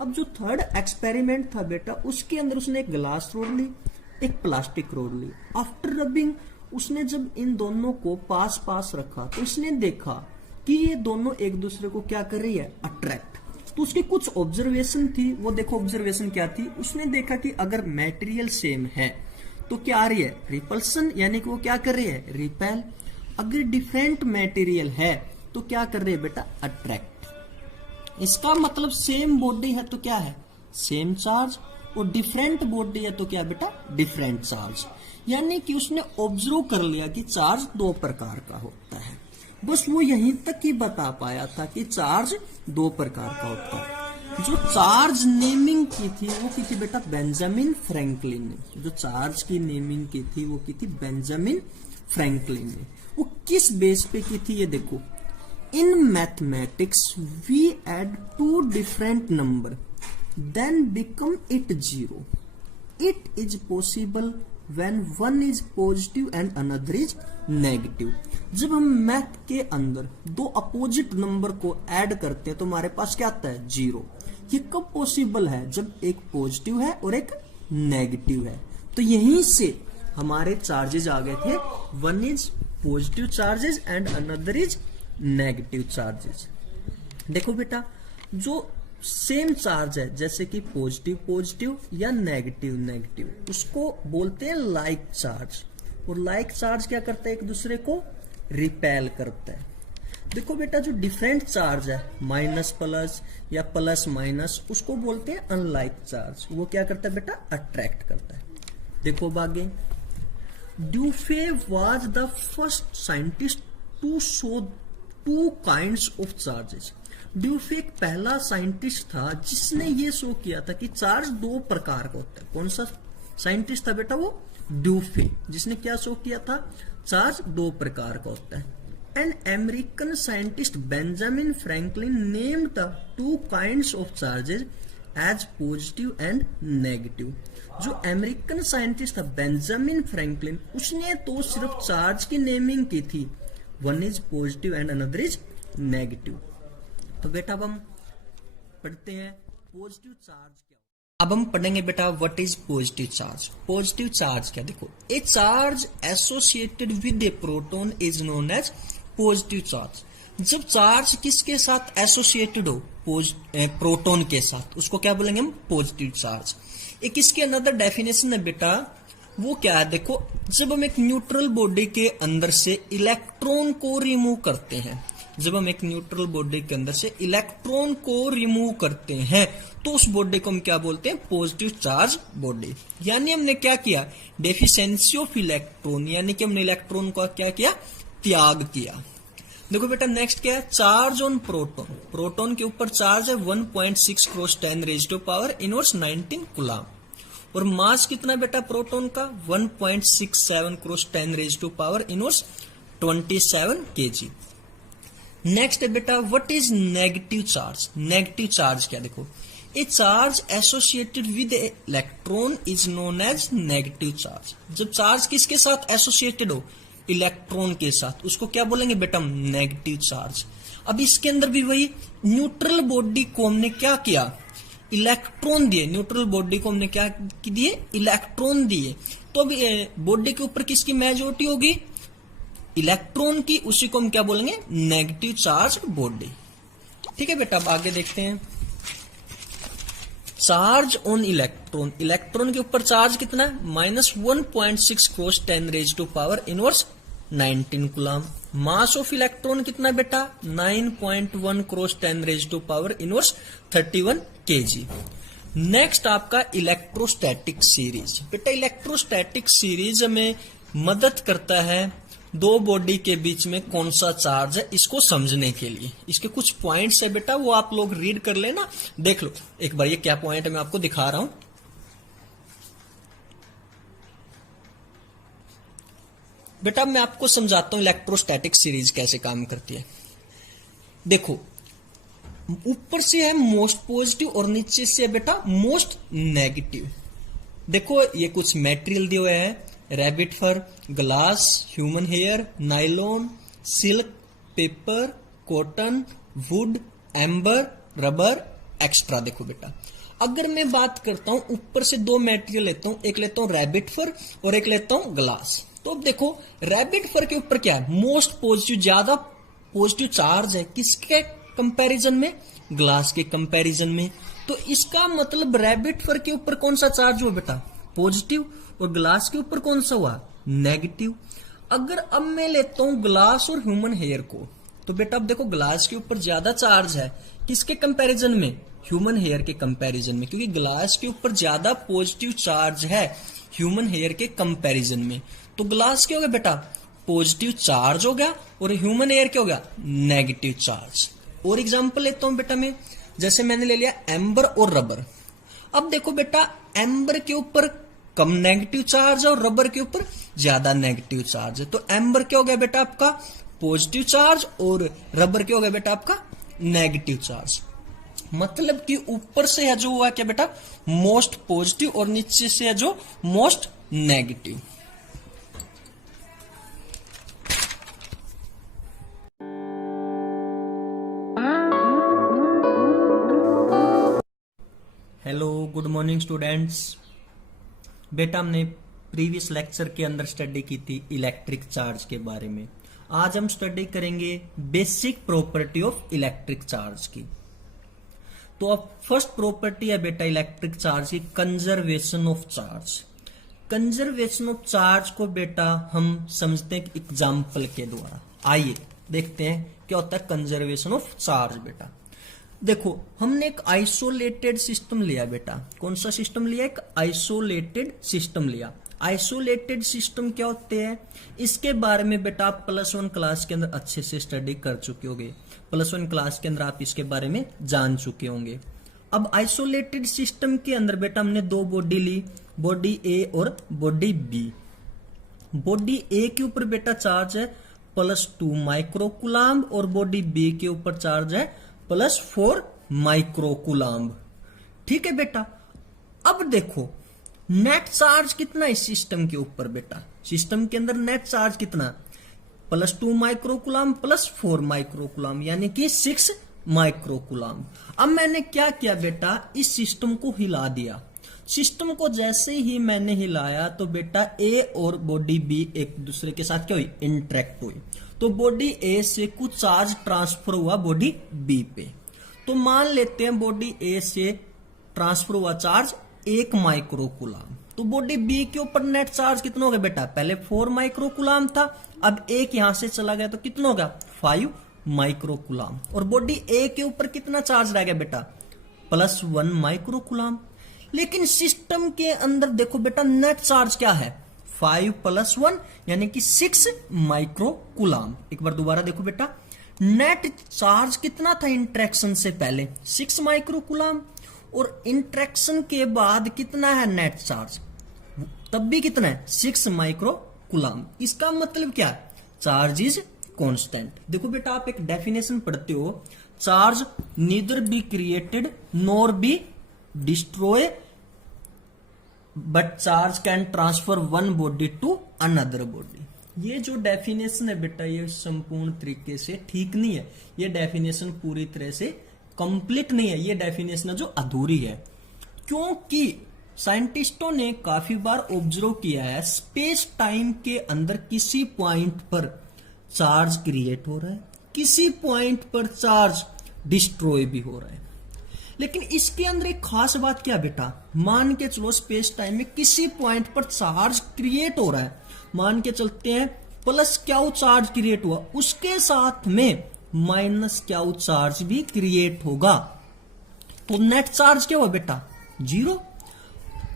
अब जो थर्ड एक्सपेरिमेंट था बेटा, उसके अंदर उसने एक ग्लास रोड ली, एक प्लास्टिक रोड ली। आफ्टर रबिंग उसने जब इन दोनों को पास पास रखा तो उसने देखा कि ये दोनों एक दूसरे को क्या कर रही है, अट्रैक्ट। तो उसकी कुछ ऑब्जर्वेशन थी, वो देखो ऑब्जर्वेशन क्या थी। उसने देखा कि अगर मटेरियल सेम है तो क्या आ रही है, रिपल्सन, यानी कि वो क्या कर रही है, रिपेल। अगर डिफरेंट मटेरियल है तो क्या कर रही है बेटा, अट्रैक्ट। इसका मतलब सेम बॉडी है तो क्या है, सेम चार्ज, और डिफरेंट बॉडी है तो क्या बेटा, डिफरेंट चार्ज। यानी कि उसने ऑब्जर्व कर लिया कि चार्ज 2 प्रकार का होता है। बस वो यहीं तक ही बता पाया था कि चार्ज 2 प्रकार का होता है। जो चार्ज नेमिंग की थी वो की थी बेटा बेंजामिन फ्रैंकलिन ने। जो चार्ज की नेमिंग की थी वो की थी बेंजामिन फ्रैंकलिन ने। वो किस बेस पे की थी, ये देखो, in mathematics we add 2 different number then become it 0. It is possible when one is positive and another is negative. जब हम मैथ के अंदर 2 अपोजिट नंबर को ऐड करते हैं तो हमारे पास क्या आता है, 0। ये कब पॉसिबल है, जब एक पॉजिटिव है और एक नेगेटिव है। तो यहीं से हमारे चार्जेस आ गए थे, one is positive charges and another is negative charges. देखो बेटा, जो सेम चार्ज है जैसे कि पॉजिटिव पॉजिटिव या नेगेटिव नेगेटिव, उसको बोलते हैं लाइक चार्ज। और लाइक चार्ज क्या करता है, एक दूसरे को रिपेल करता है। देखो बेटा, जो डिफरेंट चार्ज है, माइनस प्लस या प्लस माइनस, उसको बोलते हैं अनलाइक चार्ज। वो क्या करता है बेटा, अट्रैक्ट करता है। देखो आगे, Dufay was the first scientist to show 2 kinds of charges. Dufay एक पहला साइंटिस्ट था जिसने ये शो किया था कि चार्ज 2 प्रकार का होता है। कौन सा साइंटिस्ट था बेटा, वो ड्यूफे, जिसने क्या शो किया था, चार्ज 2 प्रकार का होता है। An American scientist Benjamin Franklin named the 2 kinds of charges as positive and negative. जो अमेरिकन साइंटिस्ट था बेंजामिन फ्रैंकलिन, उसने तो सिर्फ चार्ज की नेमिंग की थी, one is positive and another is negative. तो बेटा अब हम पढ़ते हैं पॉजिटिव चार्ज क्या। अब हम पढ़ेंगे बेटा what is positive charge. Positive charge क्या, देखो, a charge associated with a proton is known as positive charge. जब चार्ज किसके साथ एसोसिएटेड हो, प्रोटॉन के साथ, उसको क्या बोलेंगे हम, पॉजिटिव चार्ज। एक इसकी अनदर डेफिनेशन है बेटा, वो क्या है, देखो, जब हम एक न्यूट्रल बॉडी के अंदर से इलेक्ट्रॉन को रिमूव करते हैं, जब हम एक न्यूट्रल बॉडी के अंदर से इलेक्ट्रॉन को रिमूव करते हैं तो उस बॉडी को हम क्या बोलते हैं, पॉजिटिव चार्ज बॉडी। यानी हमने क्या किया, डेफिशिएंसी ऑफ इलेक्ट्रॉन, यानी कि हमने इलेक्ट्रॉन को क्या किया, त्याग किया। देखो बेटा नेक्स्ट क्या है, चार्ज ऑन प्रोटॉन। प्रोटॉन के ऊपर चार्ज है 1.6 × 10⁻⁻⁹ 19 कूलम। और मास कितना बेटा प्रोटॉन का, 1.67 × 10⁻⁻27 kg। नेक्स्ट है बेटा what is negative charge. Negative charge क्या, देखो, a charge associated with electron is known as negative charge. जब चार्ज किसके साथ एसोसिएटेड हो, इलेक्ट्रॉन के साथ, उसको क्या बोलेंगे बेटा, नेगेटिव चार्ज। अब इसके अंदर भी वही, न्यूट्रल बॉडी को हमने क्या किया, इलेक्ट्रॉन दिए। न्यूट्रल बॉडी को हमने क्या दिए, इलेक्ट्रॉन दिए। तो अभी बॉडी के ऊपर किसकी मेजॉरिटी होगी, इलेक्ट्रॉन की, उसी को हम क्या बोलेंगे, नेगेटिव चार्ज बॉडी। ठीक है बेटा, अब आगे देखते हैं। चार्ज ऑन इलेक्ट्रॉन, इलेक्ट्रॉन के ऊपर चार्ज कितना है, -1.6 × 10⁻⁻⁹ 19 कूलम। मास ऑफ इलेक्ट्रॉन कितना है बेटा, 9.1 × 10⁻⁻31 kg। नेक्स्ट आपका इलेक्ट्रोस्टैटिक सीरीज। बेटा इलेक्ट्रोस्टैटिक सीरीज में मदद करता है दो बॉडी के बीच में कौन सा चार्ज है इसको समझने के लिए। इसके कुछ पॉइंट्स है बेटा, वो आप लोग रीड कर लेना, देख लो एक बार ये क्या पॉइंट है, मैं आपको दिखा रहा हूं। बेटा मैं आपको समझाता हूं इलेक्ट्रोस्टैटिक सीरीज कैसे काम करती है। देखो ऊपर से है मोस्ट पॉजिटिव और नीचे से है बेटा मोस्ट नेगेटिव। देखो ये कुछ मटेरियल दिए हुए हैं, rabbit fur, glass, human hair, nylon, silk, paper, cotton, wood, amber, rubber, extra. देखो बेटा अगर मैं बात करता हूं ऊपर से दो मटेरियल लेता हूं, एक लेता हूं रैबिट फर और एक लेता हूं ग्लास। तो अब देखो रैबिट फर के ऊपर क्या है, मोस्ट पॉजिटिव, ज्यादा पॉजिटिव चार्ज है किसके कंपैरिजन में, ग्लास के कंपैरिजन में। तो इसका मतलब रैबिट फर के ऊपर कौन सा चार्ज हुआ बेटा, पॉजिटिव, और ग्लास के ऊपर कौन सा हुआ, नेगेटिव। अगर अब मैं लेता हूं ग्लास और ह्यूमन हेयर को, तो बेटा अब देखो ग्लास के ऊपर ज्यादा चार्ज है किसके कंपैरिजन में, ह्यूमन हेयर के कंपैरिजन में, क्योंकि ग्लास के ऊपर ज्यादा पॉजिटिव चार्ज है ह्यूमन हेयर के कंपैरिजन में। तो ग्लास क्या हो गया बेटा, पॉजिटिव चार्ज हो गया, और ह्यूमन हेयर क्या हो गया, नेगेटिव चार्ज। और एग्जांपल लेता हूं बेटा मैं, जैसे मैंने ले लिया एम्बर और रबर। अब देखो बेटा एम्बर के ऊपर कम नेगेटिव चार्ज है और रबर के ऊपर ज्यादा नेगेटिव चार्ज है। तो एम्बर क्या हो गया बेटा आपका पॉजिटिव चार्ज, और रबर क्या हो गया बेटा आपका नेगेटिव चार्ज। मतलब कि ऊपर से है जो हुआ क्या बेटा मोस्ट पॉजिटिव, और नीचे से है जो most negative. Hello good morning students. बेटा हमने प्रीवियस लेक्चर के अंदर स्टडी की थी इलेक्ट्रिक चार्ज के बारे में। आज हम स्टडी करेंगे basic property of electric charge की। तो अब फर्स्ट प्रॉपर्टी है बेटा इलेक्ट्रिक चार्ज की, conservation of charge. Conservation of charge को बेटा हम समझते हैं एग्जाम्पल के द्वारा। आइए देखते हैं क्या होता है कंजर्वेशन ऑफ चार्ज। बेटा देखो हमने एक आइसोलेटेड सिस्टम लिया बेटा, कौन सा सिस्टम लिया, एक आइसोलेटेड सिस्टम लिया। आइसोलेटेड सिस्टम क्या होते हैं इसके बारे में बेटा आप +1 क्लास के अंदर अच्छे से स्टडी कर चुके होंगे, +1 क्लास के अंदर आप इसके बारे में जान चुके होंगे। अब आइसोलेटेड सिस्टम के अंदर बेटा हमने दो बॉडी ली, बॉडी ए और बॉडी बी। बॉडी ए के ऊपर बेटा चार्ज है +2 माइक्रोकुलाम्ब और बॉडी बी के ऊपर चार्ज है +4 माइक्रोकुलाम्ब। ठीक है बेटा। अब देखो नेट चार्ज कितना है सिस्टम के ऊपर बेटा, सिस्टम के अंदर नेट चार्ज कितना, +2 माइक्रोकुलाम्ब +4 माइक्रोकुलाम्ब, यानी कि 6 माइक्रोकुलाम्ब। अब मैंने क्या किया बेटा, इस सिस्टम को हिला दिया। सिस्टम को जैसे ही मैंने हिलाया तो बेटा ए और बॉडी बी एक दूसरे के साथ क्या हुई, इंटरेक्ट हुई। तो बॉडी ए से कुछ चार्ज ट्रांसफर हुआ बॉडी बी पे। तो मान लेते हैं बॉडी ए से ट्रांसफर हुआ चार्ज 1 माइक्रोकुलाम। तो बॉडी बी के ऊपर नेट चार्ज कितना हो गया बेटा, पहले 4 माइक्रोकुलाम था, अब 1 यहां से चला गया तो कितना हो गया 5 माइक्रोकुलाम। और बॉडी ए के ऊपर कितना चार्ज रह गया बेटा, +1 माइक्रोकुलाम। लेकिन सिस्टम के अंदर देखो बेटा नेट चार्ज क्या है, 5 + 1 यानी कि 6 माइक्रोकुलाम। एक बार दोबारा देखो बेटा, नेट चार्ज कितना था इंटरेक्शन से पहले, 6 माइक्रोकुलाम, और इंटरेक्शन के बाद कितना है नेट चार्ज, तब भी कितना है 6 माइक्रोकुलाम। इसका मतलब क्या है, चार्ज इज कांस्टेंट। देखो बेटा आप एक डेफिनेशन पढ़ते हो, charge neither be created nor be destroy but charge can transfer one body to another body. ये जो डेफिनेशन है बेटा ये संपूर्ण तरीके से ठीक नहीं है, ये डेफिनेशन पूरी तरह से कंप्लीट नहीं है, ये डेफिनेशन है जो अधूरी है। क्योंकि साइंटिस्टों ने काफी बार ऑब्जर्व किया है स्पेस टाइम के अंदर किसी पॉइंट पर चार्ज क्रिएट हो रहा है, किसी पॉइंट पर चार्ज डिस्ट्रॉय भी हो रहा है। लेकिन इसके अंदर एक खास बात क्या बेटा, मान के चलो स्पेस टाइम में किसी पॉइंट पर चार्ज क्रिएट हो रहा है, मान के चलते हैं प्लस क्यू चार्ज क्रिएट हुआ, उसके साथ में माइनस क्यू चार्ज भी क्रिएट होगा, तो नेट चार्ज क्या हुआ बेटा 0।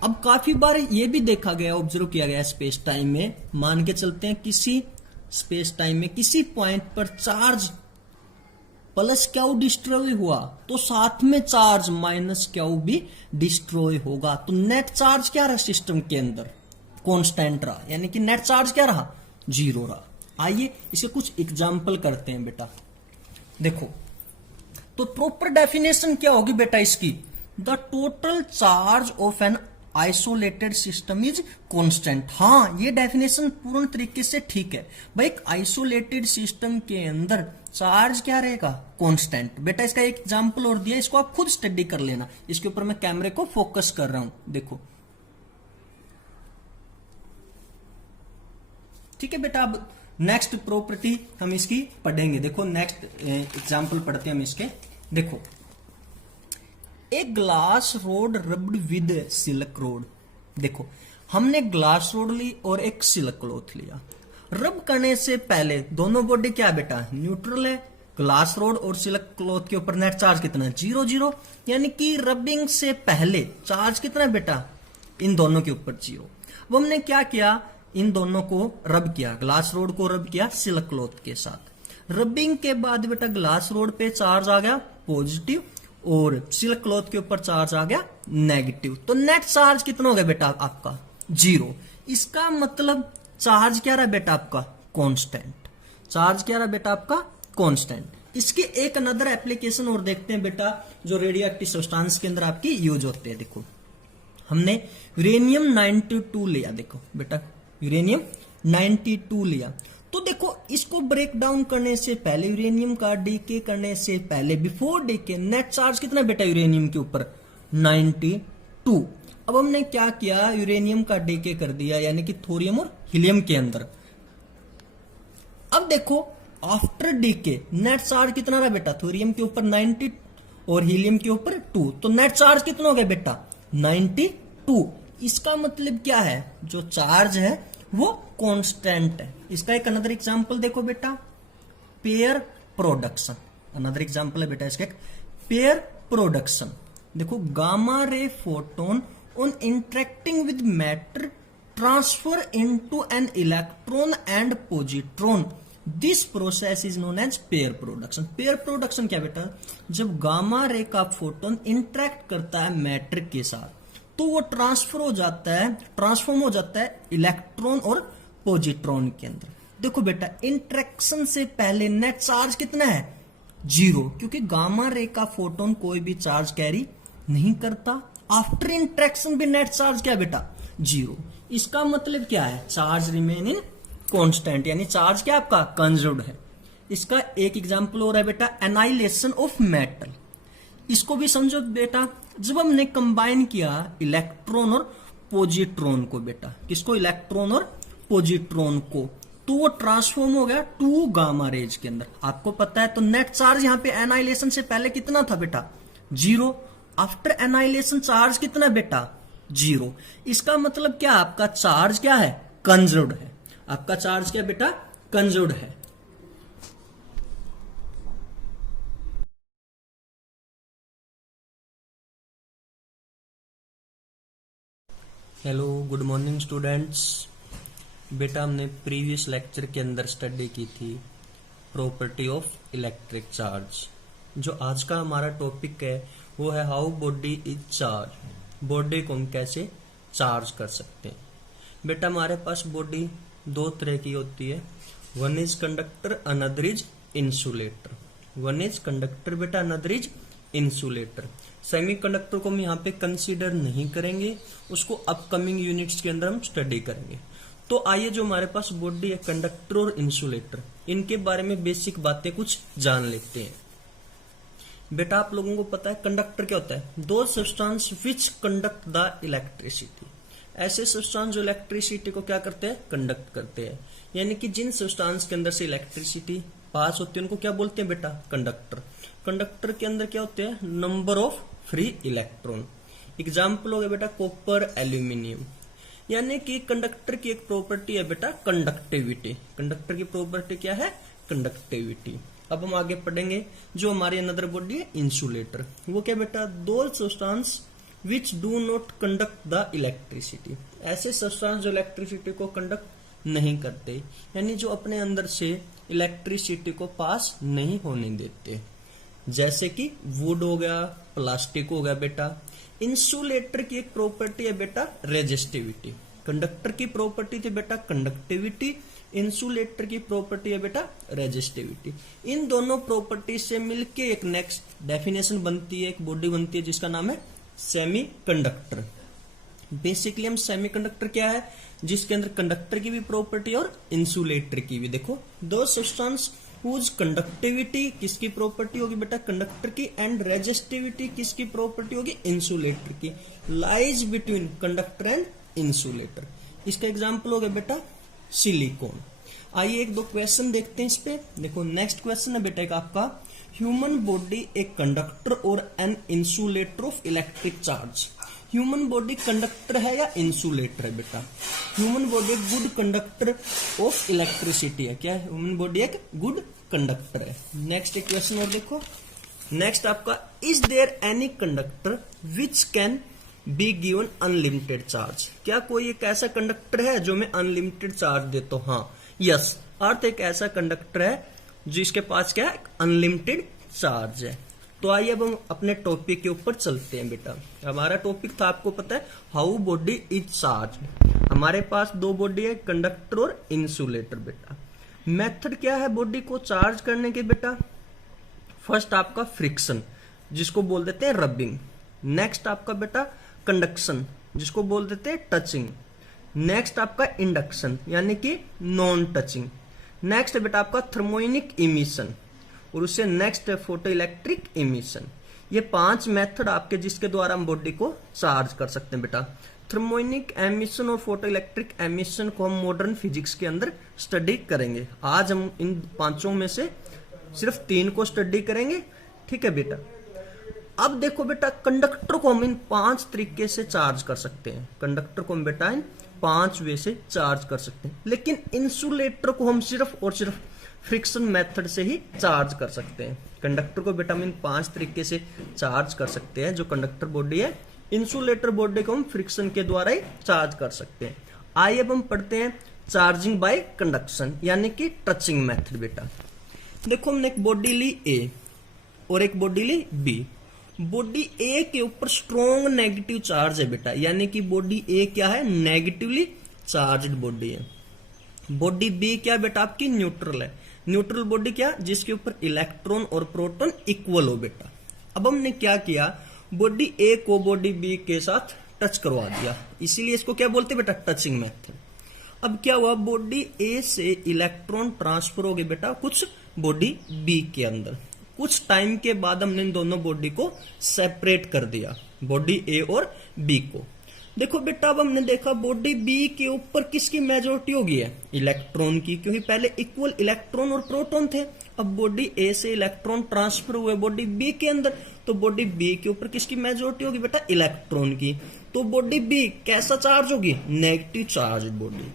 अब काफी बार ये भी देखा गया, ऑब्जर्व किया गया स्पेस टाइम में, मान के चलते हैं किसी स्पेस टाइम में किसी पॉइंट पर चार्ज प्लस क्यू डिस्ट्रॉय हुआ तो साथ में चार्ज माइनस क्यू भी डिस्ट्रॉय होगा, तो नेट चार्ज क्या रहा सिस्टम के अंदर, कांस्टेंट रहा, यानी कि नेट चार्ज क्या रहा, 0 रहा। आइए इसे कुछ एग्जाम्पल करते हैं बेटा। देखो तो प्रॉपर डेफिनेशन क्या होगी बेटा इसकी, the total charge of an isolated system is constant. हाँ, ये डेफिनेशन पूर्ण तरीके से ठीक है भाई, एक आइसोलेटेड सिस्टम के अंदर चार्ज क्या रहेगा, कांस्टेंट। बेटा इसका एक एग्जांपल और दिया, इसको आप खुद स्टडी कर लेना, इसके ऊपर मैं कैमरे को फोकस कर रहा हूं, देखो ठीक है बेटा। अब नेक्स्ट प्रॉपर्टी हम इसकी पढ़ेंगे, देखो नेक्स्ट एग्जांपल पढ़ते हैं हम इसके। देखो a glass rod rubbed with silk road, देखो हमने ग्लास रोड ली और एक सिल्क क्लॉथ लिया, रब करने से पहले दोनों बॉडी क्या बेटा, न्यूट्रल है। ग्लास रोड और सिल्क क्लॉथ के ऊपर नेट चार्ज कितना है, 0 0, यानी कि रबिंग से पहले चार्ज कितना है बेटा, इन दोनों के ऊपर 0। अब हमने क्या किया, इन दोनों को रब किया, ग्लास रोड को रब किया सिल्क क्लॉथ के साथ। रबिंग के बाद बेटा ग्लास रोड पे चार्ज आ गया पॉजिटिव और सिल्क क्लॉथ के ऊपर चार्ज आ गया नेगेटिव, तो नेट चार्ज कितना हो गया बेटा आपका, 0। इसका मतलब चार्ज क्या रहा बेटा आपका, कांस्टेंट। चार्ज क्या रहा बेटा आपका, कांस्टेंट। इसके एक अनदर एप्लीकेशन और देखते हैं बेटा, जो रेडियो एक्टिव सब्सटेंस के अंदर आपकी यूज होते हैं। देखो हमने यूरेनियम 92 लिया, देखो बेटा यूरेनियम 92 लिया, तो देखो इसको ब्रेक डाउन करने से पहले, यूरेनियम का डीके करने से पहले, बिफोर डीके, नेट चार्ज कितना बेटा यूरेनियम के ऊपर, 92। अब हमने क्या किया, यूरेनियम का डीके कर दिया, यानी कि थोरियम और हीलियम के अंदर। अब देखो आफ्टर डीके नेट चार्ज कितना रहा बेटा, थोरियम के ऊपर 90 और हीलियम के ऊपर 2, तो नेट चार्ज कितना हो गया बेटा, 92। इसका मतलब क्या है, जो चार्ज है वो कांस्टेंट है। इसका एक अनदर एग्जांपल देखो बेटा, पेयर प्रोडक्शन, अनदर एग्जांपल है बेटा इसका एक पेयर प्रोडक्शन। देखो gamma ray photon on interacting with matter transfer into an electron and positron, this process is known as pair production. Pair production क्या बेटा, जब गामा रे का फोटोन इंटरेक्ट करता है मैटर के साथ तो वो ट्रांसफर हो जाता है, ट्रांसफॉर्म हो जाता है इलेक्ट्रॉन और पॉजिट्रॉन के अंदर। देखो बेटा इंटरेक्शन से पहले नेट चार्ज कितना है, 0, क्योंकि गामा रे का फोटोन कोई भी चार्ज कैरी नहीं करता। आफ्टर इंटरेक्शन भी नेट चार्ज क्या बेटा, 0। इसका मतलब क्या है, चार्ज रिमेन इन कांस्टेंट, यानी चार्ज क्या आपका कंजर्व्ड है। इसका एक एग्जांपल और है बेटा एनाइलेशन ऑफ मेटल। इसको भी समझो बेटा, जब हमने कंबाइन किया इलेक्ट्रॉन और पॉजिट्रॉन को बेटा, किसको, इलेक्ट्रॉन और पॉजिट्रॉन को, तो वो ट्रांसफॉर्म हो गया 2 गामा रेज के अंदर। आपको पता है, तो नेट चार्ज यहाँ पे एनाइलेशन से पहले कितना था बेटा, 0। आफ्टर एनाइलेशन चार्ज कितना बेटा, 0। इसका मतलब क्या, आपका चार्ज क्या है, कंजर्व्ड है। आपका चार्ज क्या बेटा, कंजर्व्ड है। Hello good morning students. बेटा हमने प्रीवियस लेक्चर के अंदर स्टडी की थी प्रॉपर्टी ऑफ इलेक्ट्रिक चार्ज। जो आज का हमारा टॉपिक है वो है how body is charge, body को हम कैसे चार्ज कर सकते हैं। बेटा हमारे पास बॉडी 2 तरह की होती है, one is conductor another is insulator. One is conductor बेटा, अनदर इज इंसुलेटर। सेमीकंडक्टर को हम यहाँ पे कंसीडर नहीं करेंगे, उसको अपकमिंग यूनिट्स के अंदर हम स्टडी करेंगे। तो आइए जो हमारे पास बॉडी है कंडक्टर और इंसुलेटर, इनके बारे में बेसिक बातें कुछ जान लेते हैं। बेटा आप लोगों को पता है कंडक्टर क्या होता है, दो substance which conduct the electricity. ऐसे सब्सटेंस जो इलेक्ट्रिसिटी को क्या करते हैं, कंडक्ट करते हैं। यानी कि जिन सब्सटेंस के अंदर से इलेक्ट्रिसिटी पास होती है उनको क्या बोलते हैं बेटा, कंडक्टर। कंडक्टर के अंदर क्या होते हैं, number of free electron. Example हो गया बेटा कॉपर, एल्यूमिनियम। यानी कि कंडक्टर की एक प्रॉपर्टी है बेटा कंडक्टिविटी। कंडक्टर की प्रॉपर्टी क्या है, कंडक्टिविटी। अब हम आगे पढ़ेंगे जो हमारी अनदर बॉडी है इंसुलेटर। वो क्या बेटा, दो substance which do not conduct the electricity, ऐसे सब्सटेंस जो इलेक्ट्रिसिटी को कंडक्ट नहीं करते, यानी जो अपने अंदर से इलेक्ट्रिसिटी को पास नहीं होने देते, जैसे कि वुड हो गया, प्लास्टिक हो गया बेटा। इंसुलेटर की एक प्रॉपर्टी है बेटा रेजिस्टिविटी, कंडक्टर की प्रॉपर्टी थी बेटा कंडक्टिविटी, इंसुलेटर की प्रॉपर्टी है बेटा रेजिस्टिविटी। इन दोनों प्रॉपर्टी से मिलके एक नेक्स्ट डेफिनेशन बनती है, एक बॉडी बनती है जिसका नाम है सेमीकंडक्टर। बेसिकली हम सेमीकंडक्टर क्या है, जिसके अंदर कंडक्टर की भी प्रॉपर्टी और इंसुलेटर की भी। देखो दो सब्सटेंस हुज कंडक्टिविटी किसकी प्रॉपर्टी होगी बेटा कंडक्टर की, एंड रेजिस्टिविटी किसकी प्रॉपर्टी होगी इंसुलेटर की, lies between conductor and insulator. इसका एग्जांपल हो गया बेटा सिलिकॉन। आइए एक दो क्वेश्चन देखते हैं इस पे। देखो नेक्स्ट क्वेश्चन है बेटा एक आपका, ह्यूमन बॉडी एक कंडक्टर और an insulator of electric charge. Human body conductor है या इंसुलेटर है बेटा? ह्यूमन बॉडी एक गुड कंडक्टर ऑफ इलेक्ट्रिसिटी है। क्या है? ह्यूमन बॉडी एक गुड कंडक्टर है। नेक्स्ट एक क्वेश्चन और देखो, नेक्स्ट आपका, is there any conductor which can be given unlimited charge? क्या कोई एक ऐसा कंडक्टर है जो मैं अनलिमिटेड चार्ज देता हूं? हाँ, यस, अर्थ एक ऐसा कंडक्टर है जिसके पास क्या है अनलिमिटेड चार्ज है। तो आइए अब हम अपने टॉपिक के ऊपर चलते हैं बेटा। हमारा टॉपिक था आपको पता है हाउ बॉडी इज चार्ज। हमारे पास दो बॉडी है कंडक्टर और इंसुलेटर बेटा। मेथड क्या है बॉडी को चार्ज करने के बेटा? फर्स्ट आपका फ्रिक्शन जिसको बोल देते हैं रबिंग, नेक्स्ट आपका बेटा कंडक्शन जिसको बोल देते हैं टचिंग, नेक्स्ट आपका इंडक्शन यानी कि नॉन टचिंग, नेक्स्ट है बेटा आपका थर्मोइनिक इमिशन, और उससे नेक्स्ट है फोटो इलेक्ट्रिक इमिशन। ये 5 मेथड आपके जिसके द्वारा हम बॉडी को चार्ज कर सकते हैं बेटा। थर्मोइनिक एमिशन और फोटो इलेक्ट्रिक एमिशन को हम मॉडर्न फिजिक्स के अंदर स्टडी करेंगे। आज हम इन 5 में से सिर्फ 3 को स्टडी करेंगे, ठीक है बेटा। अब देखो बेटा कंडक्टर को हम इन 5 तरीके से चार्ज कर सकते हैं। कंडक्टर को हम बेटा इन 5 वे से चार्ज कर सकते हैं, लेकिन इंसुलेटर को हम सिर्फ और सिर्फ फ्रिक्शन मेथड से ही चार्ज कर सकते हैं। कंडक्टर को बेटा हम इन 5 तरीके से चार्ज कर सकते हैं जो कंडक्टर बॉडी है। इंसुलेटर बॉडी को हम फ्रिक्शन के द्वारा ही चार्ज कर सकते हैं। आइए अब हम पढ़ते हैं चार्जिंग बाय कंडक्शन यानी कि टचिंग मेथड बेटा। देखो हमने एक बॉडी ली ए और एक बॉडी ली बी। बॉडी ए के ऊपर स्ट्रॉन्ग नेगेटिव चार्ज है बेटा, यानी कि बॉडी ए क्या है नेगेटिवली चार्ज्ड बॉडी है। बॉडी बी क्या बेटा आपकी न्यूट्रल है। न्यूट्रल बॉडी क्या जिसके ऊपर इलेक्ट्रॉन और प्रोटॉन इक्वल हो बेटा। अब हमने क्या किया बॉडी ए को बॉडी बी के साथ टच करवा दिया, इसीलिए इसको क्या बोलते हैं बेटा टचिंग मेथड। अब क्या हुआ बॉडी ए से इलेक्ट्रॉन ट्रांसफर हो गए बेटा कुछ बॉडी बी के अंदर। कुछ टाइम के बाद हमने इन दोनों बॉडी को सेपरेट कर दिया, बॉडी ए और बी को। देखो बेटा अब हमने देखा बॉडी बी के ऊपर किसकी मेजॉरिटी होगी है इलेक्ट्रॉन की, क्योंकि पहले इक्वल इलेक्ट्रॉन और प्रोटॉन थे। अब बॉडी ए से इलेक्ट्रॉन ट्रांसफर हुए बॉडी बी के अंदर, तो बॉडी बी के ऊपर किसकी मेजॉरिटी होगी बेटा इलेक्ट्रॉन की। तो बॉडी बी कैसा चार्ज होगी नेगेटिव चार्ज बॉडी।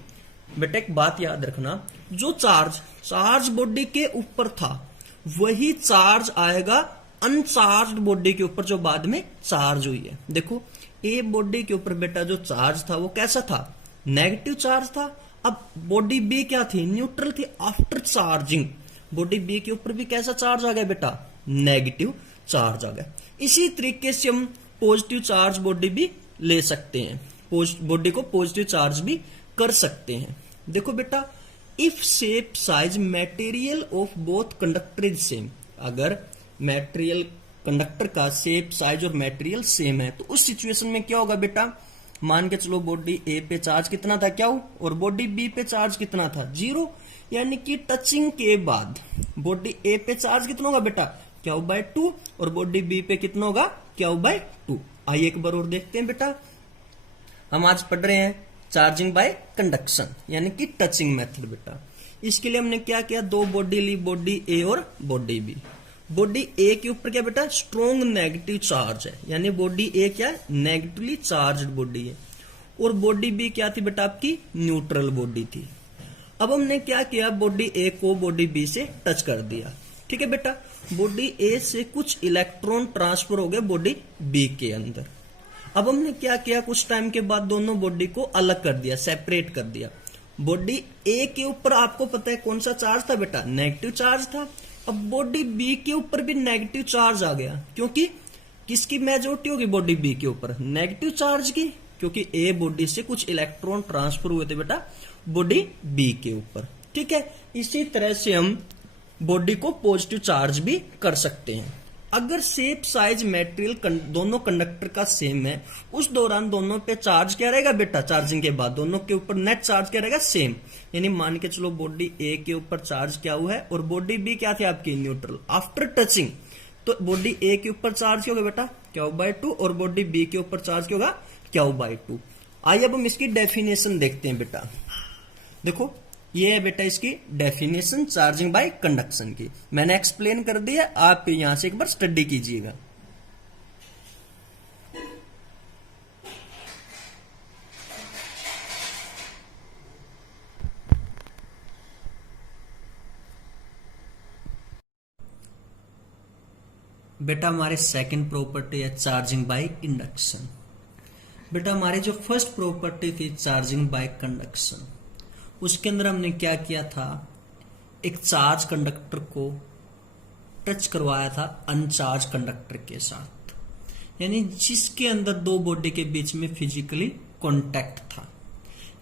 बेटा एक बात याद रखना, जो चार्ज बॉडी के ऊपर था वही चार्ज आएगा अनचार्ज बॉडी के ऊपर जो बाद में चार्ज हुई है। देखो ए बॉडी के ऊपर बेटा जो चार्ज था वो कैसा था नेगेटिव चार्ज था। अब बॉडी बी क्या थी न्यूट्रल थी। आफ्टर चार्जिंग बॉडी बी के ऊपर भी कैसा चार्ज आ गया बेटा नेगेटिव चार्ज आ गया। इसी तरीके से हम पॉजिटिव चार्ज बॉडी भी ले सकते हैं, बॉडी को पॉजिटिव चार्ज भी कर सकते हैं। देखो बेटा if shape size material of both conductor is same, अगर मटेरियल कंडक्टर का शेप साइज और मटेरियल सेम है तो उस सिचुएशन में क्या होगा बेटा, मान के चलो बॉडी ए पे चार्ज कितना था क्या और बॉडी बी पे चार्ज कितना था 0, यानी कि टचिंग के बाद बॉडी ए पे चार्ज कितना होगा बेटा क्या 2 और बॉडी बी पे कितना होगा क्या 2। आइए एक बार और देखते हैं बेटा। हम आज पढ़ रहे हैं चार्जिंग बाय कंडक्शन यानी कि टचिंग मेथड बेटा। इसके लिए हमने क्या किया, 2 बॉडी ली, बॉडी ए और बॉडी बी। बॉडी ए के ऊपर क्या बेटा स्ट्रॉन्ग नेगेटिव चार्ज है, यानी बॉडी ए क्या है नेगेटिवली चार्ज्ड बॉडी है, और बॉडी बी क्या थी बेटा आपकी न्यूट्रल बॉडी थी। अब हमने क्या किया बॉडी ए को बॉडी बी से टच कर दिया, ठीक है बेटा। बॉडी ए से कुछ इलेक्ट्रॉन ट्रांसफर हो गए बॉडी बी के अंदर। अब हमने क्या किया, कुछ टाइम के बाद दोनों बॉडी को अलग कर दिया, सेपरेट कर दिया। बॉडी ए के ऊपर आपको पता है कौन सा चार्ज था बेटा, नेगेटिव चार्ज था। अब बॉडी बी के ऊपर भी नेगेटिव चार्ज आ गया, क्योंकि किसकी मेजॉरिटी होगी बॉडी बी के ऊपर, नेगेटिव चार्ज की, क्योंकि ए बॉडी से कुछ इलेक्ट्रॉन ट्रांसफर हुए थे बेटा बॉडी बी के ऊपर। ठीक है, इसी तरह से हम बॉडी को पॉजिटिव चार्ज भी कर सकते हैं। अगर शेप साइज मटेरियल दोनों कंडक्टर का सेम है, उस दौरान दोनों पे चार्ज क्या रहेगा बेटा, चार्जिंग के बाद दोनों के ऊपर नेट चार्ज क्या रहेगा, सेम। यानी मान के चलो बॉडी ए के ऊपर चार्ज क्या हुआ है और बॉडी बी क्या थी आपकी, न्यूट्रल। आफ्टर टचिंग तो बॉडी ए के ऊपर चार्ज क्या होगा बेटा, Q/2, और बॉडी बी के ऊपर चार्ज क्या होगा, Q/2। आइए अब हम इसकी डेफिनेशन देखते हैं बेटा। देखो ये है बेटा इसकी डेफिनेशन चार्जिंग बाय कंडक्शन की, मैंने एक्सप्लेन कर दिया, आप यहां से एक बार स्टडी कीजिएगा। बेटा हमारे सेकंड प्रॉपर्टी है चार्जिंग बाय इंडक्शन। बेटा हमारी जो फर्स्ट प्रॉपर्टी थी चार्जिंग बाय कंडक्शन, उसके अंदर हमने क्या किया था, एक चार्ज कंडक्टर को टच करवाया था अनचार्ज कंडक्टर के साथ, यानी जिसके अंदर दो बॉडी के बीच में फिजिकली कांटेक्ट था।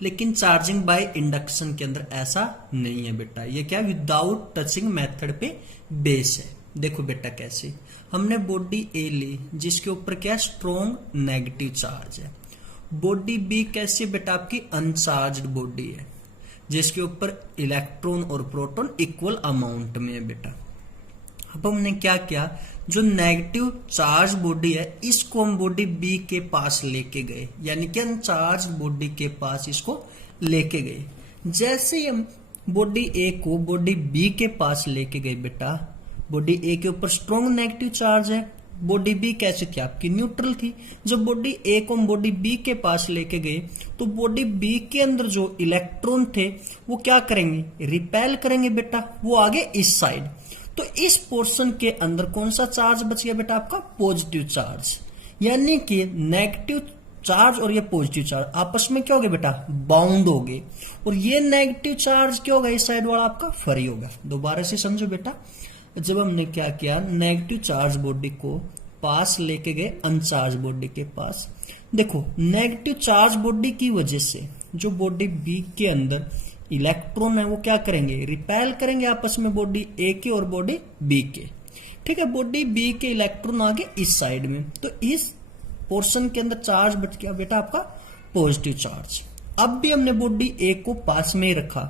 लेकिन चार्जिंग बाय इंडक्शन के अंदर ऐसा नहीं है बेटा, ये क्या विदाउट टचिंग मेथड पे बेस है। देखो बेटा कैसे, हमने बॉडी ए ली जिसके ऊपर क्या स्ट्रॉन्ग नेगेटिव चार्ज है, बॉडी बी कैसी बेटा आपकी अनचार्ज्ड बॉडी है जिसके ऊपर इलेक्ट्रॉन और प्रोटॉन इक्वल अमाउंट में है बेटा। अब हमने क्या किया, जो नेगेटिव चार्ज बॉडी है इसको हम बॉडी बी के पास लेके गए, यानी कि अनचार्ज बॉडी के पास इसको लेके गए। जैसे ही हम बॉडी ए को बॉडी बी के पास लेके गए बेटा, बॉडी ए के ऊपर स्ट्रॉन्ग नेगेटिव चार्ज है, बॉडी बी कैसे थी आपकी, न्यूट्रल थी। जब बॉडी ए को हम बॉडी बी के पास लेके गए तो बॉडी बी के अंदर जो इलेक्ट्रॉन थे वो क्या करेंगे, रिपेल करेंगे बेटा, वो आगे इस साइड। तो इस पोर्शन के अंदर कौन सा चार्ज बच गया बेटा आपका, पॉजिटिव चार्ज। यानी कि नेगेटिव चार्ज और ये पॉजिटिव चार्ज आपस में क्या हो गए बेटा, बाउंड हो गए, और ये नेगेटिव चार्ज क्या होगा, इस साइड वाला आपका फ्री होगा। दोबारा से समझो बेटा, जब हमने क्या किया, नेगेटिव चार्ज बॉडी को पास लेके गए अनचार्ज बॉडी के पास। देखो नेगेटिव चार्ज बॉडी की वजह से जो बॉडी बी के अंदर इलेक्ट्रॉन है वो क्या करेंगे, रिपेल करेंगे आपस में, बॉडी ए के और बॉडी बी के। ठीक है, बॉडी बी के इलेक्ट्रॉन आगे इस साइड में, तो इस पोर्शन के अंदर चार्ज बच गया बेटा आपका पॉजिटिव चार्ज। अब भी हमने बॉडी ए को पास में ही रखा,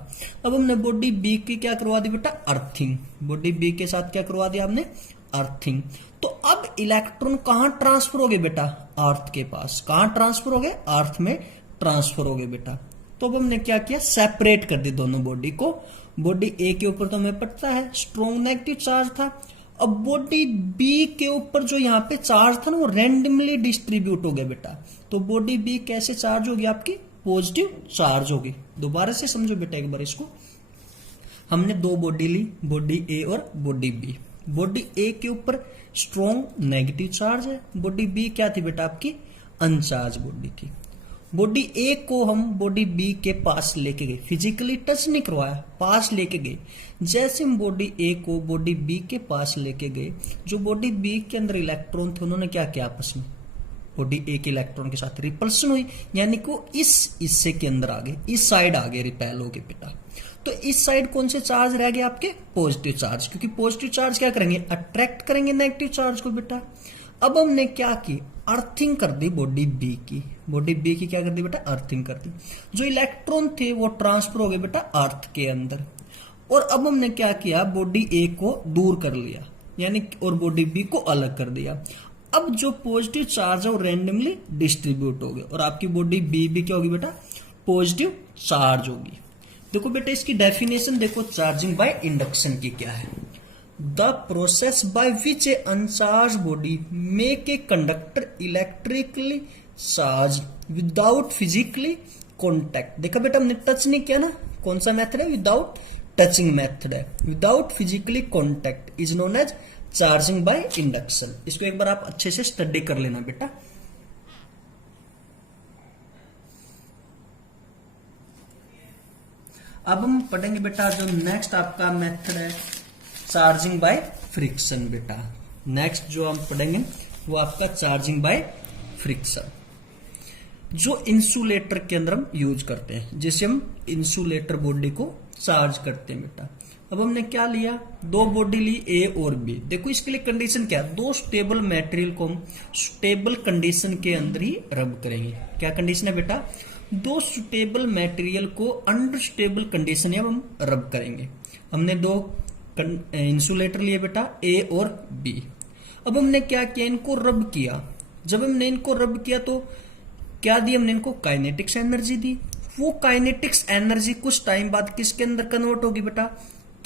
अब हमने बॉडी बी की क्या करवा दी बेटा, अर्थिंग। बॉडी बी के साथ क्या करवा दिया हमने, अर्थिंग। तो अब इलेक्ट्रॉन कहां ट्रांसफर हो गए बेटा, अर्थ के पास। कहां ट्रांसफर हो गए, अर्थ में ट्रांसफर हो गए बेटा। तो अब हमने क्या किया, सेपरेट कर दी दोनों बॉडी को। बॉडी ए के ऊपर तो हमें पता है स्ट्रॉन्ग नेगेटिव चार्ज था, अब बॉडी बी के ऊपर जो यहाँ पे चार्ज था ना वो रेंडमली डिस्ट्रीब्यूट हो गया बेटा। तो बॉडी बी कैसे चार्ज होगी आपकी, पॉजिटिव चार्ज होगी। दोबारा से समझो बेटा एक बार इसको, हमने दो बॉडी ली, बॉडी ए और बॉडी बी। बॉडी ए के ऊपर स्ट्रॉन्ग नेगेटिव चार्ज है, बॉडी बी क्या थी बेटा आपकी, अनचार्ज बॉडी थी। बॉडी ए को हम बॉडी बी के पास लेके गए, फिजिकली टच नहीं करवाया, पास लेके गए। जैसे हम बॉडी ए को बॉडी बी के पास लेके गए, जो बॉडी बी के अंदर इलेक्ट्रॉन थे उन्होंने क्या किया, आपस में बॉडी ए के इलेक्ट्रॉन के साथ रिपल्सन हुई, यानी कि वो इस हिस्से के अंदर आ गए, इस साइड आ गए, रिपेल हो गए बेटा। तो इस साइड कौन से चार्ज रह गए आपके, पॉजिटिव चार्ज, क्योंकि पॉजिटिव चार्ज क्या करेंगे, अट्रैक्ट करेंगे नेगेटिव चार्ज को बेटा। अब हमने क्या की, अर्थिंग कर दी बॉडी बी की। बॉडी बी की क्या कर दी बेटा, अर्थिंग कर दी। जो इलेक्ट्रॉन थे वो ट्रांसफर हो गए बेटा अर्थ के अंदर। और अब हमने क्या किया, बॉडी ए को दूर कर लिया, यानी और बॉडी बी को अलग कर दिया। अब जो पॉजिटिव चार्ज है वो रैंडमली डिस्ट्रीब्यूट हो गए और आपकी बॉडी बी भी क्या होगी बेटा, पॉजिटिव चार्ज होगी। देखो बेटा इसकी डेफिनेशन देखो चार्जिंग बाय इंडक्शन की क्या है, the process by which A uncharged body make a conductor electrically charge without physically contact. देखा बेटा हमने टच नहीं किया ना, कौन सा मेथड है, विदाउट टचिंग मेथड है, without physically contact is known as charging by induction. इसको एक बार आप अच्छे से स्टडी कर लेना बेटा। अब हम पढ़ेंगे बेटा जो नेक्स्ट आपका मेथड है चार्जिंग बाय फ्रिक्शन। बेटा नेक्स्ट जो हम पढ़ेंगे वो आपका चार्जिंग बाय फ्रिक्शन, जो इंसुलेटर के अंदर हम यूज करते हैं, जिसे हम इंसुलेटर बॉडी को चार्ज करते हैं। बेटा अब हमने क्या लिया, दो बॉडी ली ए और बी। देखो इसके लिए कंडीशन क्या है, दो स्टेबल मटेरियल को हम स्टेबल कंडीशन के अंदर ही रब करेंगे। क्या कंडीशन है बेटा, दो स्टेबल मटेरियल को अनस्टेबल कंडीशन में हम रब करेंगे। हमने दो इंसुलेटर लिए बेटा ए और बी। अब हमने क्या किया, इनको रब किया। जब हमने इनको रब किया तो क्या दी हमने इनको, काइनेटिक्स एनर्जी दी। वो काइनेटिक्स एनर्जी कुछ टाइम बाद किसके अंदर कन्वर्ट होगी बेटा,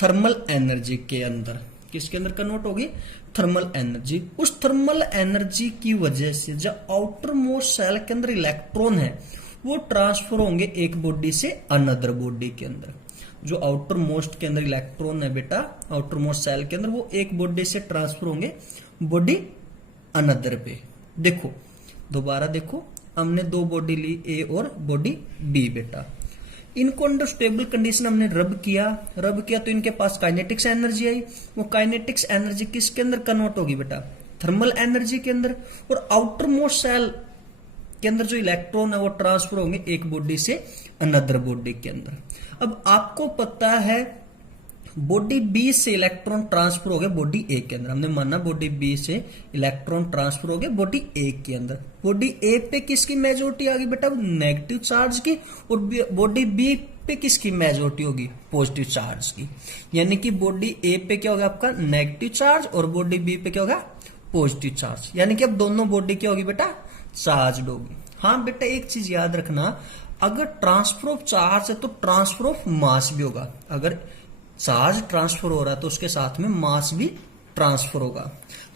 थर्मल एनर्जी के अंदर। किसके अंदर कन्वर्ट होगी, थर्मल एनर्जी। उस थर्मल एनर्जी की वजह से जो आउटर मोस्ट सेल के अंदर इलेक्ट्रॉन है वो ट्रांसफर होंगे एक बॉडी से अनदर बॉडी के अंदर। जो आउटर मोस्ट के अंदर इलेक्ट्रॉन है बेटा, आउटर मोस्ट सेल के अंदर, वो एक बॉडी से ट्रांसफर होंगे बॉडी अनदर पे। देखो दोबारा देखो, हमने दो बॉडी ली ए और बॉडी बी। बेटा इनको अंडर स्टेबल कंडीशन हमने रब किया तो इनके पास काइनेटिक्स एनर्जी आई। वो काइनेटिक्स एनर्जी किसके अंदर कन्वर्ट होगी बेटा, थर्मल एनर्जी के अंदर। और आउटर मोस्ट सेल के अंदर जो इलेक्ट्रॉन है वो ट्रांसफर होंगे एक बॉडी से अनदर बॉडी के अंदर। अब आपको पता है बॉडी बी से इलेक्ट्रॉन ट्रांसफर हो गए बॉडी ए के अंदर। हमने माना बॉडी बी से इलेक्ट्रॉन ट्रांसफर हो गए बॉडी ए के अंदर। बॉडी ए पे किसकी मेजोरिटी आ गई बेटा, नेगेटिव चार्ज की। और बॉडी बी पे किसकी मेजोरिटी होगी, पॉजिटिव चार्ज की। यानी कि बॉडी ए पे क्या होगा आपका नेगेटिव चार्ज और बॉडी बी पे क्या होगा पॉजिटिव चार्ज। यानी कि अब दोनों बॉडी क्या होगी बेटा, चार्ज होगी। हाँ बेटा एक चीज याद रखना, अगर ट्रांसफर ऑफ चार्ज है तो ट्रांसफर ऑफ मास भी होगा। अगर चार्ज ट्रांसफर हो रहा है तो उसके साथ में मास भी ट्रांसफर होगा।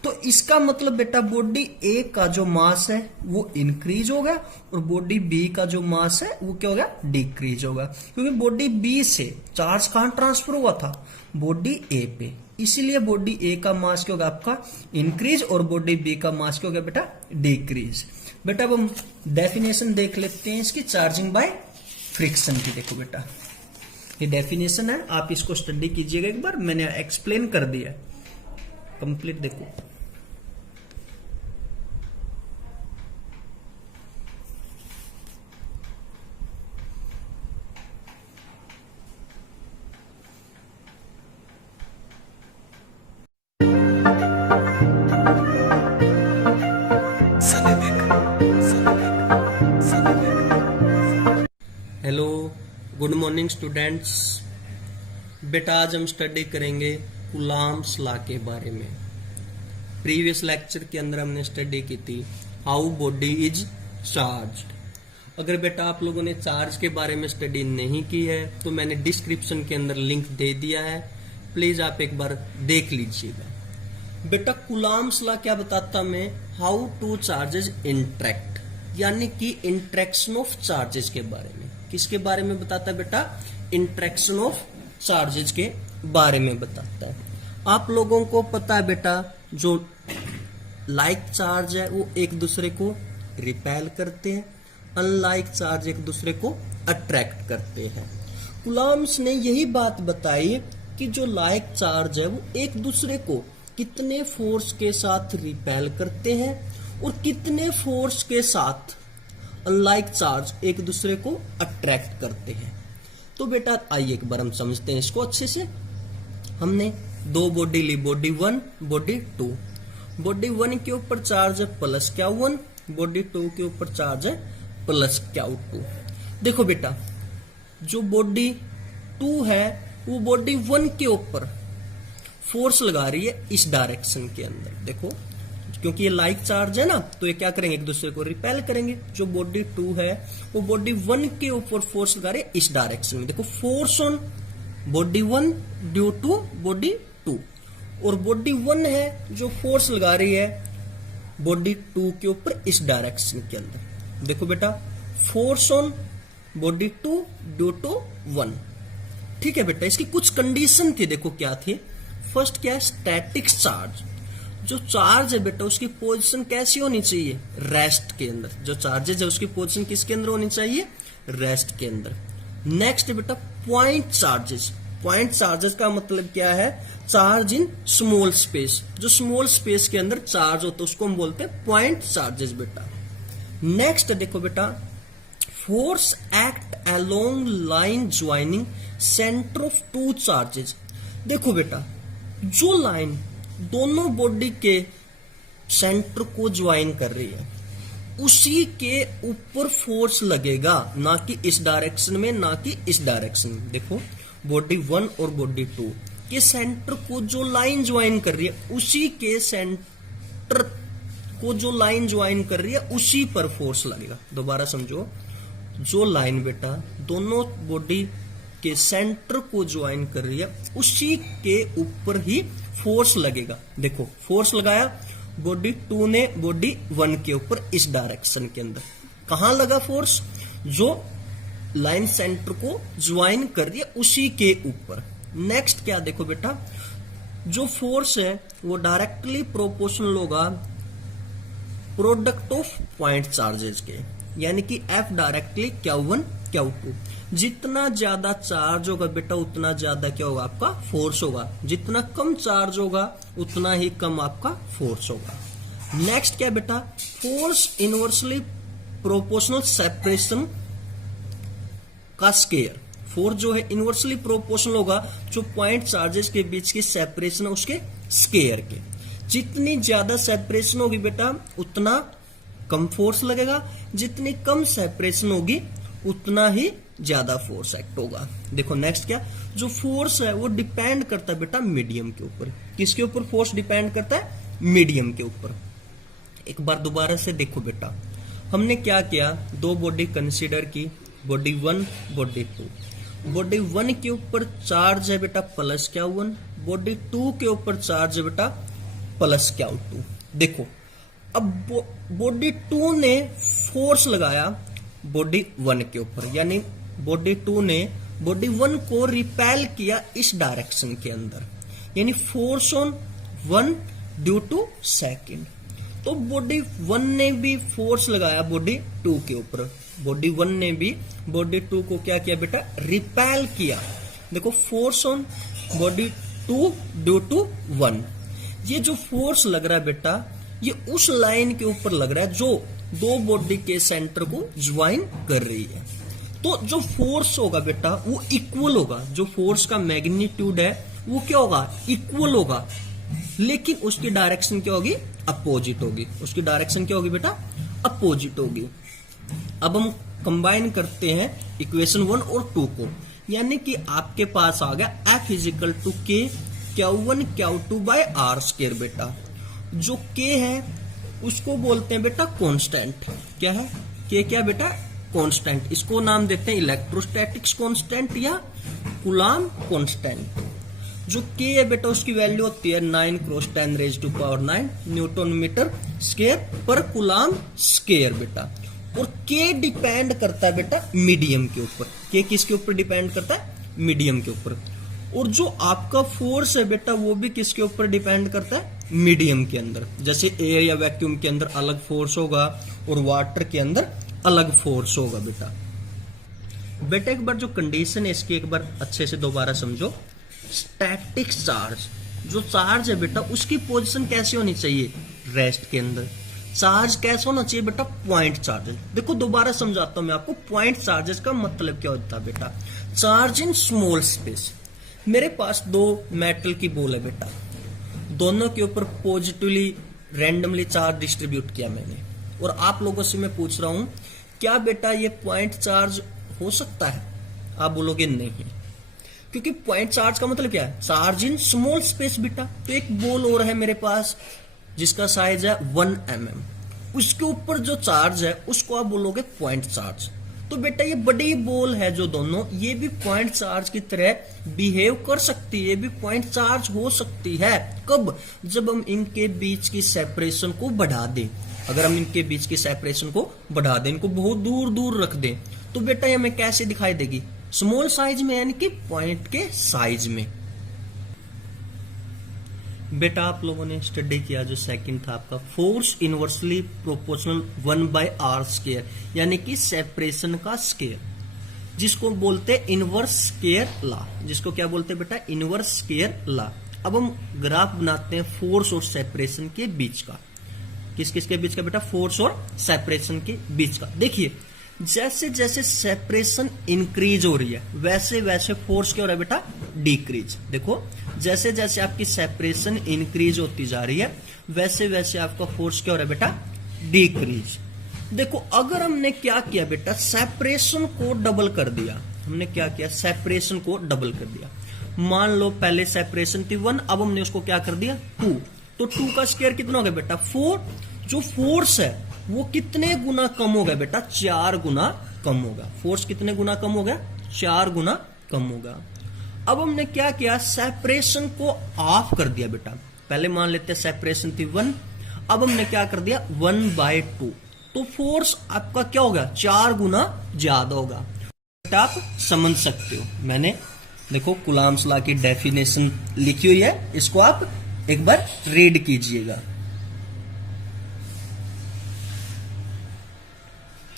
तो इसका मतलब बेटा बॉडी ए का जो मास है वो इंक्रीज होगा और बॉडी बी का जो मास है वो क्या होगा, डिक्रीज होगा। क्योंकि बॉडी बी से चार्ज कहां ट्रांसफर हुआ था, बॉडी ए पे। इसीलिए बॉडी ए का मास क्या होगा आपका इंक्रीज और बॉडी बी का मास क्या होगा बेटा डिक्रीज। बेटा अब हम डेफिनेशन देख लेते हैं इसकी चार्जिंग बाय फ्रिक्शन की। देखो बेटा ये डेफिनेशन है, आप इसको स्टडी कीजिएगा एक बार, मैंने एक्सप्लेन कर दिया कंप्लीट। देखो हेलो गुड मॉर्निंग स्टूडेंट्स। बेटा आज हम स्टडी करेंगे कूलॉम्स लॉ के बारे में। प्रीवियस लेक्चर के अंदर हमने स्टडी की थी हाउ बॉडी इज चार्ज्ड। अगर बेटा आप लोगों ने चार्ज के बारे में स्टडी नहीं की है तो मैंने डिस्क्रिप्शन के अंदर लिंक दे दिया है, प्लीज आप एक बार देख लीजिएगा। बेटा कूलॉम्स लॉ क्या बताता मैं, हाउ टू चार्जेस इंटरेक्ट, यानी कि इंटरेक्शन ऑफ चार्जेस के बारे में। किसके बारे में बताता है बेटा, इंटरेक्शन ऑफ चार्जेस के बारे में बताता है। आप लोगों को पता है बेटा जो लाइक चार्ज है वो एक दूसरे को रिपेल करते हैं, अनलाइक चार्ज एक दूसरे को अट्रैक्ट करते हैं। कूलॉम्स ने यही बात बताई कि जो लाइक चार्ज है वो एक दूसरे को कितने फोर्स के साथ रिपेल करते हैं और कितने फोर्स के साथ अनलाइक चार्ज एक दूसरे को अट्रैक्ट करते हैं। तो बेटा आइए एक बार हम समझते हैं इसको अच्छे से। हमने दो बॉडी ली, बॉडी 1 बॉडी 2। बॉडी 1 के ऊपर चार्ज है प्लस Q1, बॉडी 2 के ऊपर चार्ज है प्लस Q2। देखो बेटा जो बॉडी 2 है वो बॉडी 1 के ऊपर फोर्स लगा रही है इस डायरेक्शन के अंदर। देखो क्योंकि ये लाइक चार्ज है ना तो ये क्या करेंगे एक दूसरे को रिपेल करेंगे। जो बॉडी 2 है वो बॉडी 1 के ऊपर फोर्स लगा रही है इस डायरेक्शन में। देखो force on body 1 due to body 2, और बॉडी 1 है जो फोर्स लगा रही है बॉडी 2 के ऊपर इस डायरेक्शन के अंदर। देखो बेटा force on body 2 due to 1। ठीक है बेटा, इसकी कुछ कंडीशन थी, देखो क्या थी। फर्स्ट क्या है, स्टैटिक चार्ज। जो चार्ज है बेटा उसकी पोजीशन कैसी होनी चाहिए, रेस्ट के अंदर। जो चार्जेज है उसकी पोजीशन किसके अंदर होनी चाहिए, रेस्ट के अंदर। नेक्स्ट बेटा पॉइंट चार्जेस। पॉइंट चार्जेस का मतलब क्या है? Charge in small space. जो स्मॉल स्पेस के अंदर चार्ज होता है उसको हम बोलते हैं पॉइंट चार्जेस बेटा। नेक्स्ट देखो बेटा, force act along line joining centre of two charges. देखो बेटा, जो लाइन दोनों बॉडी के सेंटर को ज्वाइन कर रही है उसी के ऊपर फोर्स लगेगा, ना कि इस डायरेक्शन में, ना कि इस डायरेक्शन में। देखो, बॉडी 1 और बॉडी 2 के सेंटर को जो लाइन ज्वाइन कर रही है उसी के सेंटर को जो लाइन ज्वाइन कर रही है उसी पर फोर्स लगेगा। दोबारा समझो, जो लाइन बेटा दोनों बॉडी के सेंटर को ज्वाइन कर रही है उसी के ऊपर ही फोर्स लगेगा। देखो, फोर्स लगाया बॉडी 2 ने बॉडी 1 के ऊपर इस डायरेक्शन के अंदर। कहां लगा फोर्स? जो लाइन सेंटर को ज्वाइन कर रही है उसी के ऊपर। नेक्स्ट क्या देखो बेटा, जो फोर्स है वो डायरेक्टली प्रोपोर्शनल होगा प्रोडक्ट ऑफ पॉइंट चार्जेस के, यानी कि F डायरेक्टली Q1 Q2। जितना ज्यादा चार्ज होगा बेटा उतना ज्यादा क्या होगा? आपका फोर्स होगा। जितना कम चार्ज होगा उतना ही कम आपका फोर्स होगा। नेक्स्ट क्या बेटा, फोर्स इनवर्सली प्रोपोर्शनल सेपरेशन का स्केयर। फोर्स जो है इनवर्सली प्रोपोर्शनल होगा जो पॉइंट चार्जेस के बीच की सेपरेशन है उसके स्केयर के। जितनी ज्यादा सेपरेशन होगी बेटा उतना कम फोर्स लगेगा, जितनी कम सेपरेशन होगी उतना ही ज्यादा फोर्स एक्ट होगा। देखो नेक्स्ट क्या, जो फोर्स है वो डिपेंड करता है बेटा मीडियम के ऊपर। किसके ऊपर फोर्स डिपेंड करता है? मीडियम के ऊपर। एक बार दोबारा से देखो बेटा, हमने क्या किया, दो बॉडी कंसीडर की, बॉडी 1 बॉडी 2। बॉडी 1 के ऊपर चार्ज है बेटा प्लस Q1, बॉडी 2 के ऊपर चार्ज है बेटा प्लस Q2। देखो, अब बॉडी 2 ने फोर्स लगाया बॉडी 1 के ऊपर, यानी बॉडी 2 ने बॉडी 1 को रिपेल किया इस डायरेक्शन के अंदर, यानी force on 1 due to second. तो बॉडी 1 ने भी फोर्स लगाया बॉडी 2 के ऊपर, बॉडी 1 ने भी बॉडी 2 को क्या किया बेटा? रिपेल किया। देखो, force on body 2 due to 1। ये जो फोर्स लग रहा है बेटा ये उस लाइन के ऊपर लग रहा है जो दो बॉडी के सेंटर को ज्वाइन कर रही है। तो जो फोर्स होगा बेटा वो इक्वल होगा। जो फोर्स का मैग्नीट्यूड है वो क्या होगा? इक्वल होगा, लेकिन उसकी डायरेक्शन क्या होगी? अपोजिट होगी। उसकी डायरेक्शन क्या होगी बेटा? अपोजिट होगी। अब हम कंबाइन करते हैं इक्वेशन 1 और 2 को, यानी कि आपके पास आ गया F is equal to K Q1 Q2 by R square बेटा। जो K है उसको बोलते हैं बेटा कांस्टेंट। क्या है? K क्या बेटा? कांस्टेंट। इसको नाम देते हैं इलेक्ट्रोस्टैटिक्स कांस्टेंट या कूलाम कांस्टेंट। जो K है बेटा उसकी वैल्यू होती है 9 × 10⁻⁹ न्यूटन मीटर स्क्वायर पर कूलाम स्क्वायर बेटा। और K डिपेंड करता है बेटा मीडियम के ऊपर। K किसके ऊपर डिपेंड करता है? मीडियम के ऊपर। और जो आपका फोर्स है बेटा वो भी किसके ऊपर डिपेंड करता है? मीडियम के अंदर। जैसे एयर या वैक्यूम के अंदर अलग फोर्स होगा और वाटर के अंदर अलग फोर्स होगा बेटा। बेटा एक बार जो कंडीशन है इसकी एक बार अच्छे से दोबारा समझो। स्टैटिक चार्ज, जो चार्ज है बेटा उसकी पोजीशन कैसी होनी चाहिए? रेस्ट के अंदर। चार्ज कैसा होना चाहिए बेटा? Point charges. देखो दोबारा समझाता हूं मैं आपको, पॉइंट चार्जेस का मतलब क्या होता है बेटा? Charge in small space. मेरे पास दो मेटल की बॉल है बेटा, दोनों के ऊपर पॉजिटिवली रैंडमली चार्ज डिस्ट्रीब्यूट किया मैंने, और आप लोगों से मैं पूछ रहा हूं क्या बेटा ये पॉइंट चार्ज हो सकता है? आप बोलोगे नहीं, क्योंकि पॉइंट चार्ज का मतलब क्या है? चार्ज इन स्मॉल स्पेस बेटा। तो एक बॉल और है मेरे पास जिसका साइज है 1 mm, उसके ऊपर जो चार्ज है उसको आप बोलोगे पॉइंट चार्ज। तो बेटा ये बड़ी बॉल है जो दोनों, ये भी पॉइंट चार्ज की तरह बिहेव कर सकती है, ये भी पॉइंट चार्ज हो सकती है। कब? जब हम इनके बीच की सेपरेशन को बढ़ा दें। अगर हम इनके बीच की सेपरेशन को बढ़ा दें, इनको बहुत दूर दूर रख दें, तो बेटा ये हमें कैसे दिखाई देगी? स्मॉल साइज में, यानी कि पॉइंट के साइज में। बेटा आप लोगों ने स्टडी किया जो सेकंड था आपका force inversely proportional 1/r square, यानी कि सेपरेशन का स्क्वायर। जिसको बोलते हैं इनवर्स स्क्वायर लॉ। जिसको क्या बोलते हैं बेटा? Inverse square law. अब हम ग्राफ बनाते हैं फोर्स और सेपरेशन के बीच का। किस किस के बीच का बेटा? फोर्स और सेपरेशन के बीच का। देखिए जैसे जैसे सेपरेशन इंक्रीज हो रही है वैसे वैसे फोर्स क्या हो रहा है बेटा? डिक्रीज। देखो जैसे जैसे आपकी सेपरेशन इंक्रीज होती जा रही है वैसे वैसे आपका फोर्स क्या हो रहा है बेटा? डिक्रीज। देखो अगर हमने क्या किया बेटा? सेपरेशन को डबल कर दिया। हमने क्या किया? सेपरेशन को डबल कर दिया। मान लो पहले सेपरेशन थी 1, अब हमने उसको क्या कर दिया? 2। तो 2 का स्क्वायर कितना हो गया बेटा? 4। जो फोर्स है वो कितने गुना कम हो गया बेटा? 4 गुना कम होगा। फोर्स कितने गुना कम हो गया? 4 गुना कम होगा। अब हमने क्या किया? सेपरेशन को ऑफ कर दिया बेटा। पहले मान लेते हैं सेपरेशन थी 1, अब हमने क्या कर दिया? 1/2। तो फोर्स आपका क्या होगा? 4 गुना ज्यादा होगा। बेटा आप समझ सकते हो, मैंने देखो कूलम्ब्स लॉ की डेफिनेशन लिखी हुई है, इसको आप एक बार रीड कीजिएगा।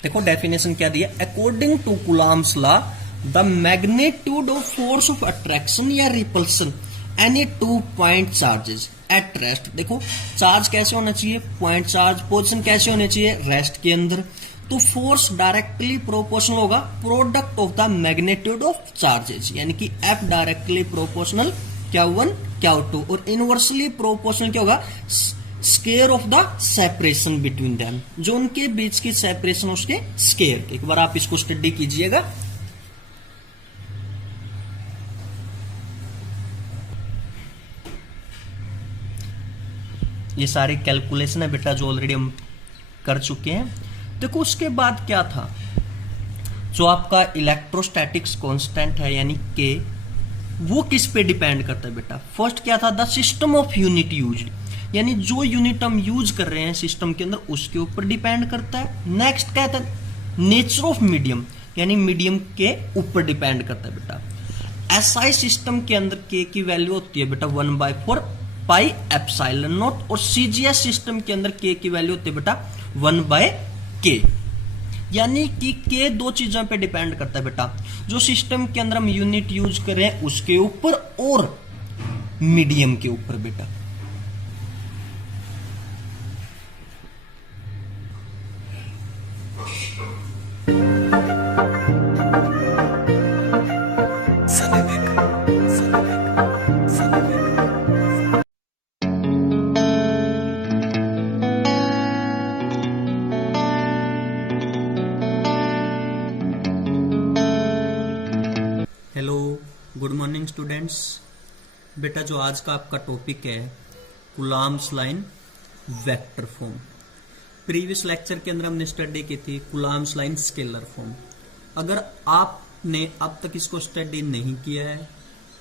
देखो डेफिनेशन क्या दिया? According to Coulomb's law the magnitude of force of attraction या repulsion any 2 point charges at rest. देखो चार्ज कैसे होना चाहिए? Point charge. पोजीशन कैसे होनी चाहिए? रेस्ट के अंदर। तो फोर्स डायरेक्टली प्रोपोर्शनल होगा product of the magnitude of charges, यानी कि F directly proportional Q1 Q2 और इनवर्सली प्रोपोर्शनल क्या होगा? Square of the separation between them, जो उनके बीच की सेपरेशन उसके स्क्वायर। एक बार आप इसको स्टडी कीजिएगा। ये सारी कैलकुलेशन है बेटा जो ऑलरेडी हम कर चुके हैं। देखो उसके बाद क्या था? जो आपका इलेक्ट्रोस्टैटिक्स कांस्टेंट है यानी के, वो किस पे डिपेंड करता है बेटा? फर्स्ट क्या था? The system of unit used, यानी जो यूनिट हम यूज कर रहे हैं सिस्टम के अंदर उसके ऊपर डिपेंड करता है। नेक्स्ट क्या था? नेचर ऑफ मीडियम, यानी मीडियम के ऊपर डिपेंड करता है बेटा। एसआई सिस्टम के अंदर के की वैल्यू होती है बेटा 1/4 पाई एप्सिलॉन नॉट, और सीजीएस सिस्टम के अंदर के की वैल्यू होती है बेटा 1/k, यानी कि के दो चीजों पे डिपेंड करता है बेटा। जो सिस्टम के अंदर हम यूनिट यूज कर रहे हैं उसके ऊपर और मीडियम के ऊपर बेटा। Hello, good morning students. बेटा जो आज का आपका टॉपिक है Coulomb's line vector form. Previous lecture के अंदर हमने स्टडी की थी कूलम्ब्स लाइन स्केलर फॉर्म। अगर आपने अब तक इसको स्टडी नहीं किया है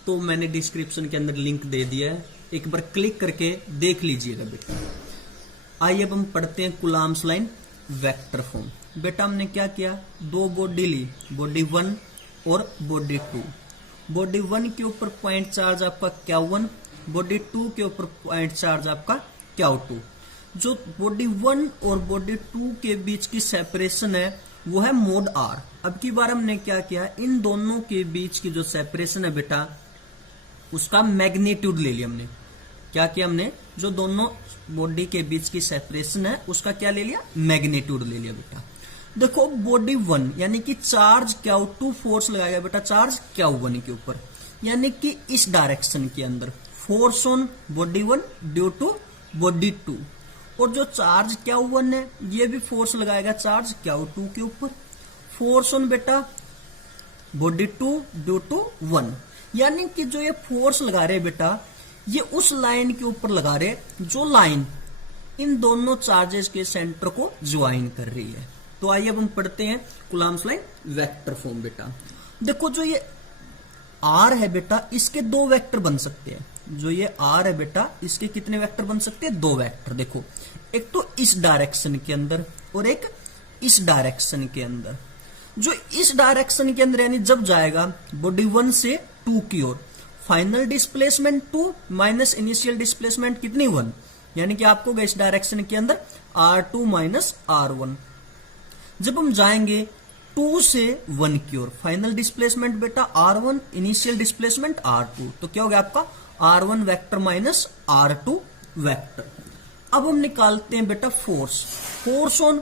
तो मैंने डिस्क्रिप्शन के अंदर लिंक दे दिया है, एक बार क्लिक करके देख लीजिएगा बेटा। आइए अब हम पढ़ते हैं कूलम्ब्स लाइन वेक्टर फॉर्म। बेटा हमने क्या किया? दो बॉडी ली, बॉडी 1 और बॉडी 2। बॉडी 1 के ऊपर पॉइंट चार्ज आपका Q1, बॉडी 2 के ऊपर पॉइंट चार्ज आपका Q2। जो बॉडी 1 और बॉडी 2 के बीच की सेपरेशन है वो है मोड R। अब की बार हमने क्या किया? इन दोनों के बीच की जो सेपरेशन है बेटा उसका मैग्नीट्यूड ले लिया हमने। क्या किया हमने? जो दोनों बॉडी के बीच की सेपरेशन है उसका क्या ले लिया? मैग्नीट्यूड ले लिया बेटा। देखो बॉडी 1 यानी कि चार्ज Q2 फोर्स लगाया बेटा चार्ज Q1 के ऊपर, यानी कि इस डायरेक्शन के अंदर force on body 1 due to body 2, और जो चार्ज Q1 है ये भी फोर्स लगाएगा चार्ज Q2 के ऊपर। फोर्स ऑन बेटा बॉडी 2 ड्यू टू 1, यानी कि जो ये फोर्स लगा रहे बेटा ये उस लाइन के ऊपर लगा रहे जो लाइन इन दोनों चार्जेस के सेंटर को ज्वाइन कर रही है। तो आइए अब हम पढ़ते हैं कूलम्ब्स लाइन वेक्टर फॉर्म बेटा। देखो जो ये R है बेटा इसके दो वेक्टर बन सकते हैं। जो ये R है बेटा इसके कितने वेक्टर बन सकते हैं? दो वेक्टर। देखो एक तो इस डायरेक्शन के अंदर और एक इस डायरेक्शन के अंदर। जो इस डायरेक्शन के अंदर यानी जब जाएगा बॉडी 1 से 2 की ओर, final displacement 2 minus initial displacement कितनी 1, यानी कि आपको इस डायरेक्शन के अंदर R2 माइनस R1। जब हम जाएंगे 2 से 1 की ओर। फाइनल डिस्प्लेसमेंट बेटा r1, इनिशियल डिस्प्लेसमेंट r2। तो क्या हो गया आपका r1 vector minus r2 vector. अब हम निकालते हैं बेटा फोर्स ऑन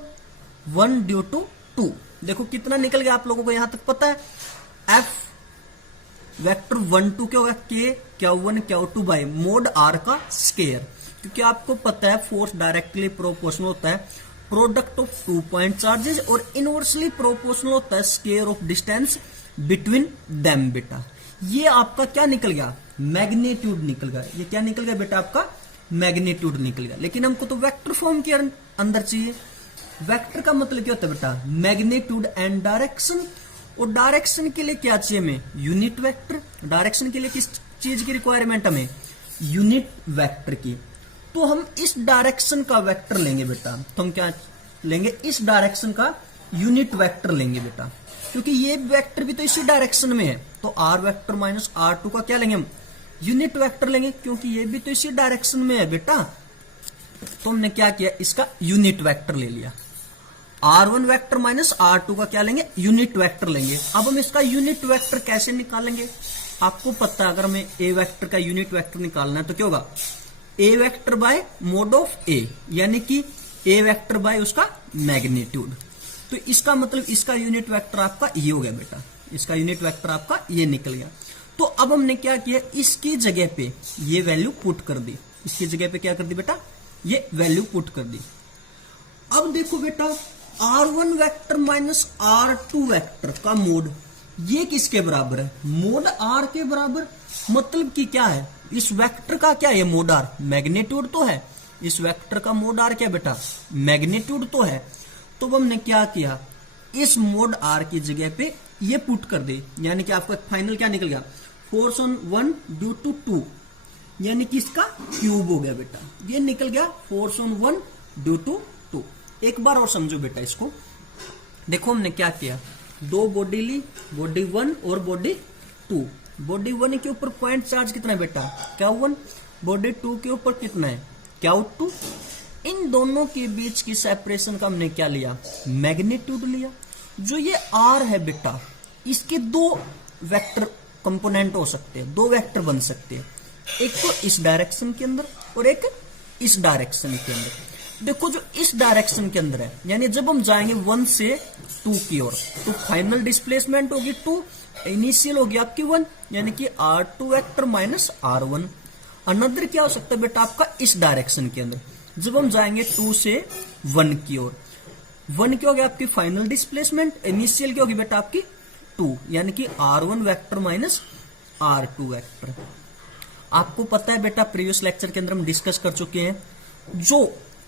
1 ड्यू टू 2। देखो कितना निकल गया आप लोगों को यहां तक पता है। F वेक्टर 1 2 क्या होगा k Q1 Q2 by mod r का स्केयर, क्योंकि आपको पता है फोर्स डायरेक्टली प्रोपोर्शनल होता है प्रोडक्ट ऑफ 2 पॉइंट चार्जेस और इनवर्सली प्रोपोर्शनल होता है square of distance between them बेटा। ये आपका क्या निकल गया, मैग्नीट्यूड निकल गया। ये क्या निकल गया बेटा, आपका मैग्नीट्यूड निकल गया। लेकिन हमको तो वेक्टर फॉर्म के अंदर चाहिए। वेक्टर का मतलब क्या होता है बेटा, मैग्नीट्यूड एंड डायरेक्शन। और डायरेक्शन के लिए क्या चाहिए हमें, यूनिट वेक्टर। डायरेक्शन के लिए किस चीज की रिक्वायरमेंट हमें, यूनिट वेक्टर की। तो हम इस डायरेक्शन का वेक्टर लेंगे बेटा। तो हम क्या लेंगे, इस डायरेक्शन का यूनिट वेक्टर लेंगे बेटा, क्योंकि ये वेक्टर भी तो इसी डायरेक्शन में है। तो r वेक्टर माइनस r2 का क्या लेंगे हम, यूनिट वेक्टर लेंगे, क्योंकि ये भी तो इसी डायरेक्शन में है बेटा। तो हमने क्या किया, इसका यूनिट वेक्टर ले लिया। r1 वेक्टर माइनस r2 का क्या लेंगे, यूनिट वेक्टर लेंगे। अब हम इसका यूनिट वेक्टर कैसे निकालेंगे, आपको पता है अगर हमें a वेक्टर का यूनिट वेक्टर निकालना है तो क्या होगा, a vector by mode of a, यानी कि a वेक्टर बाय उसका मैग्नीट्यूड। तो इसका मतलब इसका यूनिट वेक्टर आपका ये हो गया बेटा, इसका यूनिट वेक्टर आपका ये निकल गया। तो अब हमने क्या किया, इसकी जगह पे ये वैल्यू पुट कर दी। इसकी जगह पे क्या कर दी बेटा, ये वैल्यू पुट कर दी। अब देखो बेटा, r1 vector minus r2 vector का मोड ये किसके बराबर है, मोड r के बराबर। मतलब कि क्या है, इस वेक्टर का क्या है, मोड r मैग्नीट्यूड तो है। इस वेक्टर का मोड r क्या बेटा, मैग्नीट्यूड तो है। तो हमने क्या किया, इस मोड r की जगह पे ये पुट कर दे, यानी कि आपका फाइनल क्या निकल गया, फोर्स ऑन 1 ड्यू टू 2, यानी कि इसका क्यूब हो गया बेटा। ये निकल गया फोर्स ऑन 1 ड्यू टू 2। एक बार और समझो बेटा इसको। देखो हमने क्या किया, दो बॉडी ली, बॉडी 1 और बॉडी 2। बॉडी 1 के ऊपर पॉइंट चार्ज कितना है बेटा, Q1। बॉडी 2 के ऊपर कितना है, Q2। इन दोनों के बीच की सेपरेशन का हमने क्या लिया, मैग्नीट्यूड लिया। जो ये r है बेटा, इसके दो वेक्टर कंपोनेंट हो सकते हैं, दो वेक्टर बन सकते हैं, एक तो इस डायरेक्शन के अंदर और एक इस डायरेक्शन के अंदर। देखो जो इस डायरेक्शन के अंदर है, यानी जब हम जाएंगे 1 से 2 की ओर, तो फाइनल डिस्प्लेसमेंट होगी 2, इनिशियल होगी आपकी 1, यानी कि r2 vector minus r1। Another क्या हो सकता है बेटा, आपका इस डायरेक्शन के अंदर जब हम जाएंगे 2 से 1 की ओर, 1 क्या होगी आपकी फाइनल डिस्प्लेसमेंट, इनिशियल क्या होगी बेटा आपकी 2, यानी कि r1 vector minus r2 vector. आपको पता है बेटा, प्रीवियस लेक्चर के अंदर हम डिस्कस कर चुके हैं, जो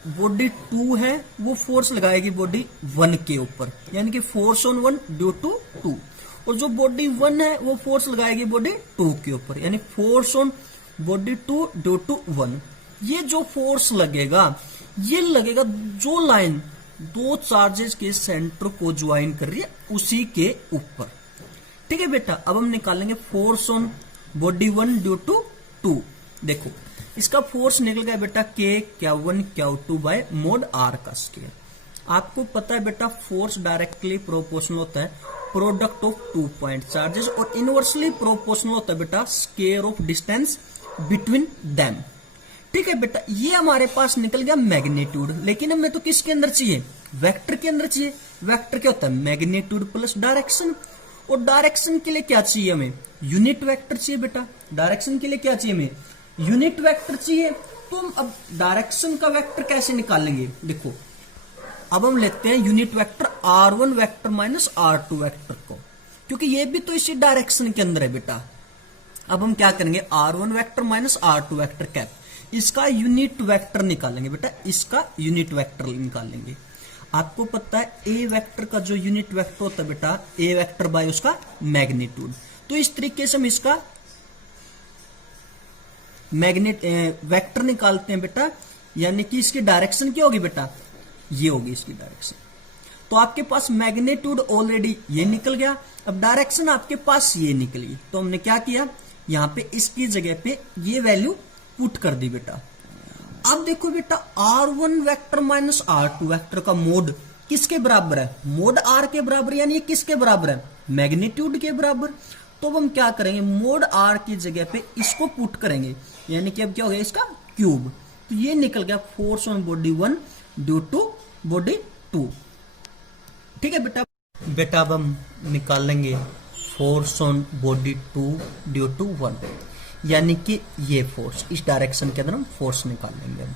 बॉडी 2 है वो फोर्स लगाएगी बॉडी 1 के ऊपर, यानी कि फोर्स ऑन 1 ड्यू टू 2। और जो बॉडी 1 है वो फोर्स लगाएगी बॉडी 2 के ऊपर, यानी force on body 2 due to 1। ये जो फोर्स लगेगा, ये लगेगा जो लाइन दो चार्जेस के सेंटर को ज्वाइन कर रही है उसी के ऊपर। ठीक है बेटा, अब हम निकालेंगे force on body 1 due to 2। देखो इसका फोर्स निकल गया बेटा k Q1 Q2 by mod r का स्केयर। आपको पता है बेटा, फोर्स डायरेक्टली प्रोपोर्शनल होता है प्रोडक्ट ऑफ 2 पॉइंट चार्जेस और इनवर्सली प्रोपोर्शनल होता है बेटा square of distance between them. ठीक है बेटा, ये हमारे पास निकल गया मैग्नीट्यूड। लेकिन हमें तो किसके अंदर चाहिए, वेक्टर के अंदर चाहिए। वेक्टर क्या होता है, मैग्नीट्यूड प्लस डायरेक्शन। और डायरेक्शन के लिए क्या चाहिए हमें, यूनिट वेक्टर चाहिए बेटा। डायरेक्शन के लिए क्या चाहिए हमें, यूनिट वेक्टर चाहिए। तो हम अब डायरेक्शन का वेक्टर कैसे निकालेंगे, देखो अब हम लेते हैं unit vector r1 vector minus r2 vector को, क्योंकि ये भी तो इसी डायरेक्शन के अंदर है बेटा। अब हम क्या करेंगे, r1 vector minus r2 vector cap, इसका यूनिट वेक्टर निकालेंगे बेटा, इसका यूनिट वेक्टर निकालेंगे। आपको पता है a वेक्टर का जो यूनिट वेक्टर होता है बेटा, a वेक्टर बाय उसका मैग्नीट्यूड। तो इस तरीके से हम इसका वेक्टर निकालते हैं बेटा, यानी कि इसकी डायरेक्शन क्या होगी बेटा, ये होगी इसकी डायरेक्शन। तो आपके पास मैग्नीट्यूड ऑलरेडी ये निकल गया, अब डायरेक्शन आपके पास ये निकली। तो हमने क्या किया, यहां पे इसकी जगह पे ये वैल्यू पुट कर दी बेटा। अब देखो बेटा, r1 vector minus r2 vector का मोड किसके बराबर है, मोड आर के बराबर, यानी ये किसके बराबर है, मैग्नीट्यूड के बराबर। तो अब हम क्या करेंगे, मोड आर की जगह पे इसको पुट करेंगे, यानी कि अब क्या हो गया इसका क्यूब। तो ये निकल गया force on body 1 due to body 2। ठीक है बेटा। बेटा अब हम निकाल लेंगे force on body 2 due to 1, यानी कि ये फोर्स, इस डायरेक्शन के अंदर हम फोर्स निकाल लेंगे।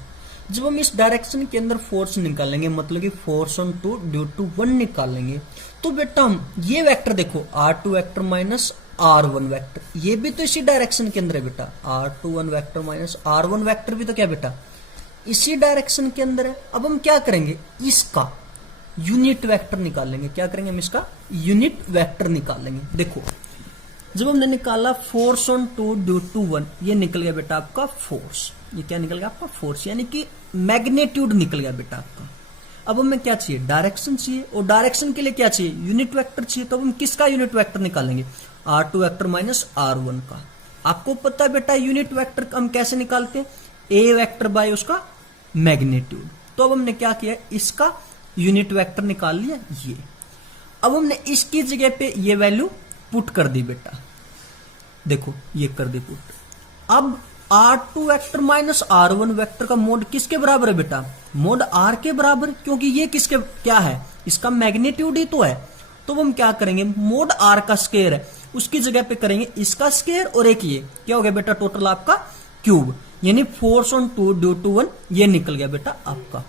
जब हम इस डायरेक्शन के अंदर फोर्स निकालेंगे, मतलब कि फोर्स ऑन 2 ड्यू टू 1 निकालेंगे, तो बेटा हम ये वेक्टर देखो r2 vector minus r1 vector, ये भी तो इसी डायरेक्शन के अंदर है बेटा। r21 vector minus r1 vector भी तो क्या बेटा इसी डायरेक्शन के अंदर है। अब हम क्या करेंगे, इसका यूनिट वेक्टर निकालेंगे। क्या करेंगे, हम इसका यूनिट वेक्टर निकालेंगे। देखो जब हमने निकाला फोर्स ऑन 2 ड्यू टू 1, ये निकल गया बेटा आपका फोर्स। ये क्या निकल गया आपका फोर्स, यानी कि मैग्नीट्यूड निकल गया बेटा आपका। अब हमें क्या चाहिए, डायरेक्शन चाहिए, और डायरेक्शन के लिए क्या चाहिए, यूनिट वेक्टर चाहिए। तो हम किसका यूनिट वेक्टर निकालेंगे, r2 वेक्टर माइनस r1 का। आपको पता है बेटा यूनिट वेक्टर हम कैसे निकालते हैं, a वेक्टर बाय उसका मैग्नीट्यूड। तो अब हमने क्या किया, इसका यूनिट वेक्टर निकाल लिया ये। अब हमने इसकी जगह पे ये वैल्यू पुट कर दी बेटा, देखो ये कर दी पुट। अब r2 vector minus r1 vector का मोड किसके बराबर है बेटा, मोड r के बराबर, क्योंकि ये किसके क्या है, इसका मैग्नीट्यूड ही तो है। तो हम क्या करेंगे, मोड r का स्क्वायर है, उसकी जगह पे करेंगे इसका स्क्वायर, और एक ये क्या हो गया बेटा टोटल आपका क्यूब, यानी फोर्स ऑन 2 ड्यू टू 1 ये निकल गया बेटा आपका।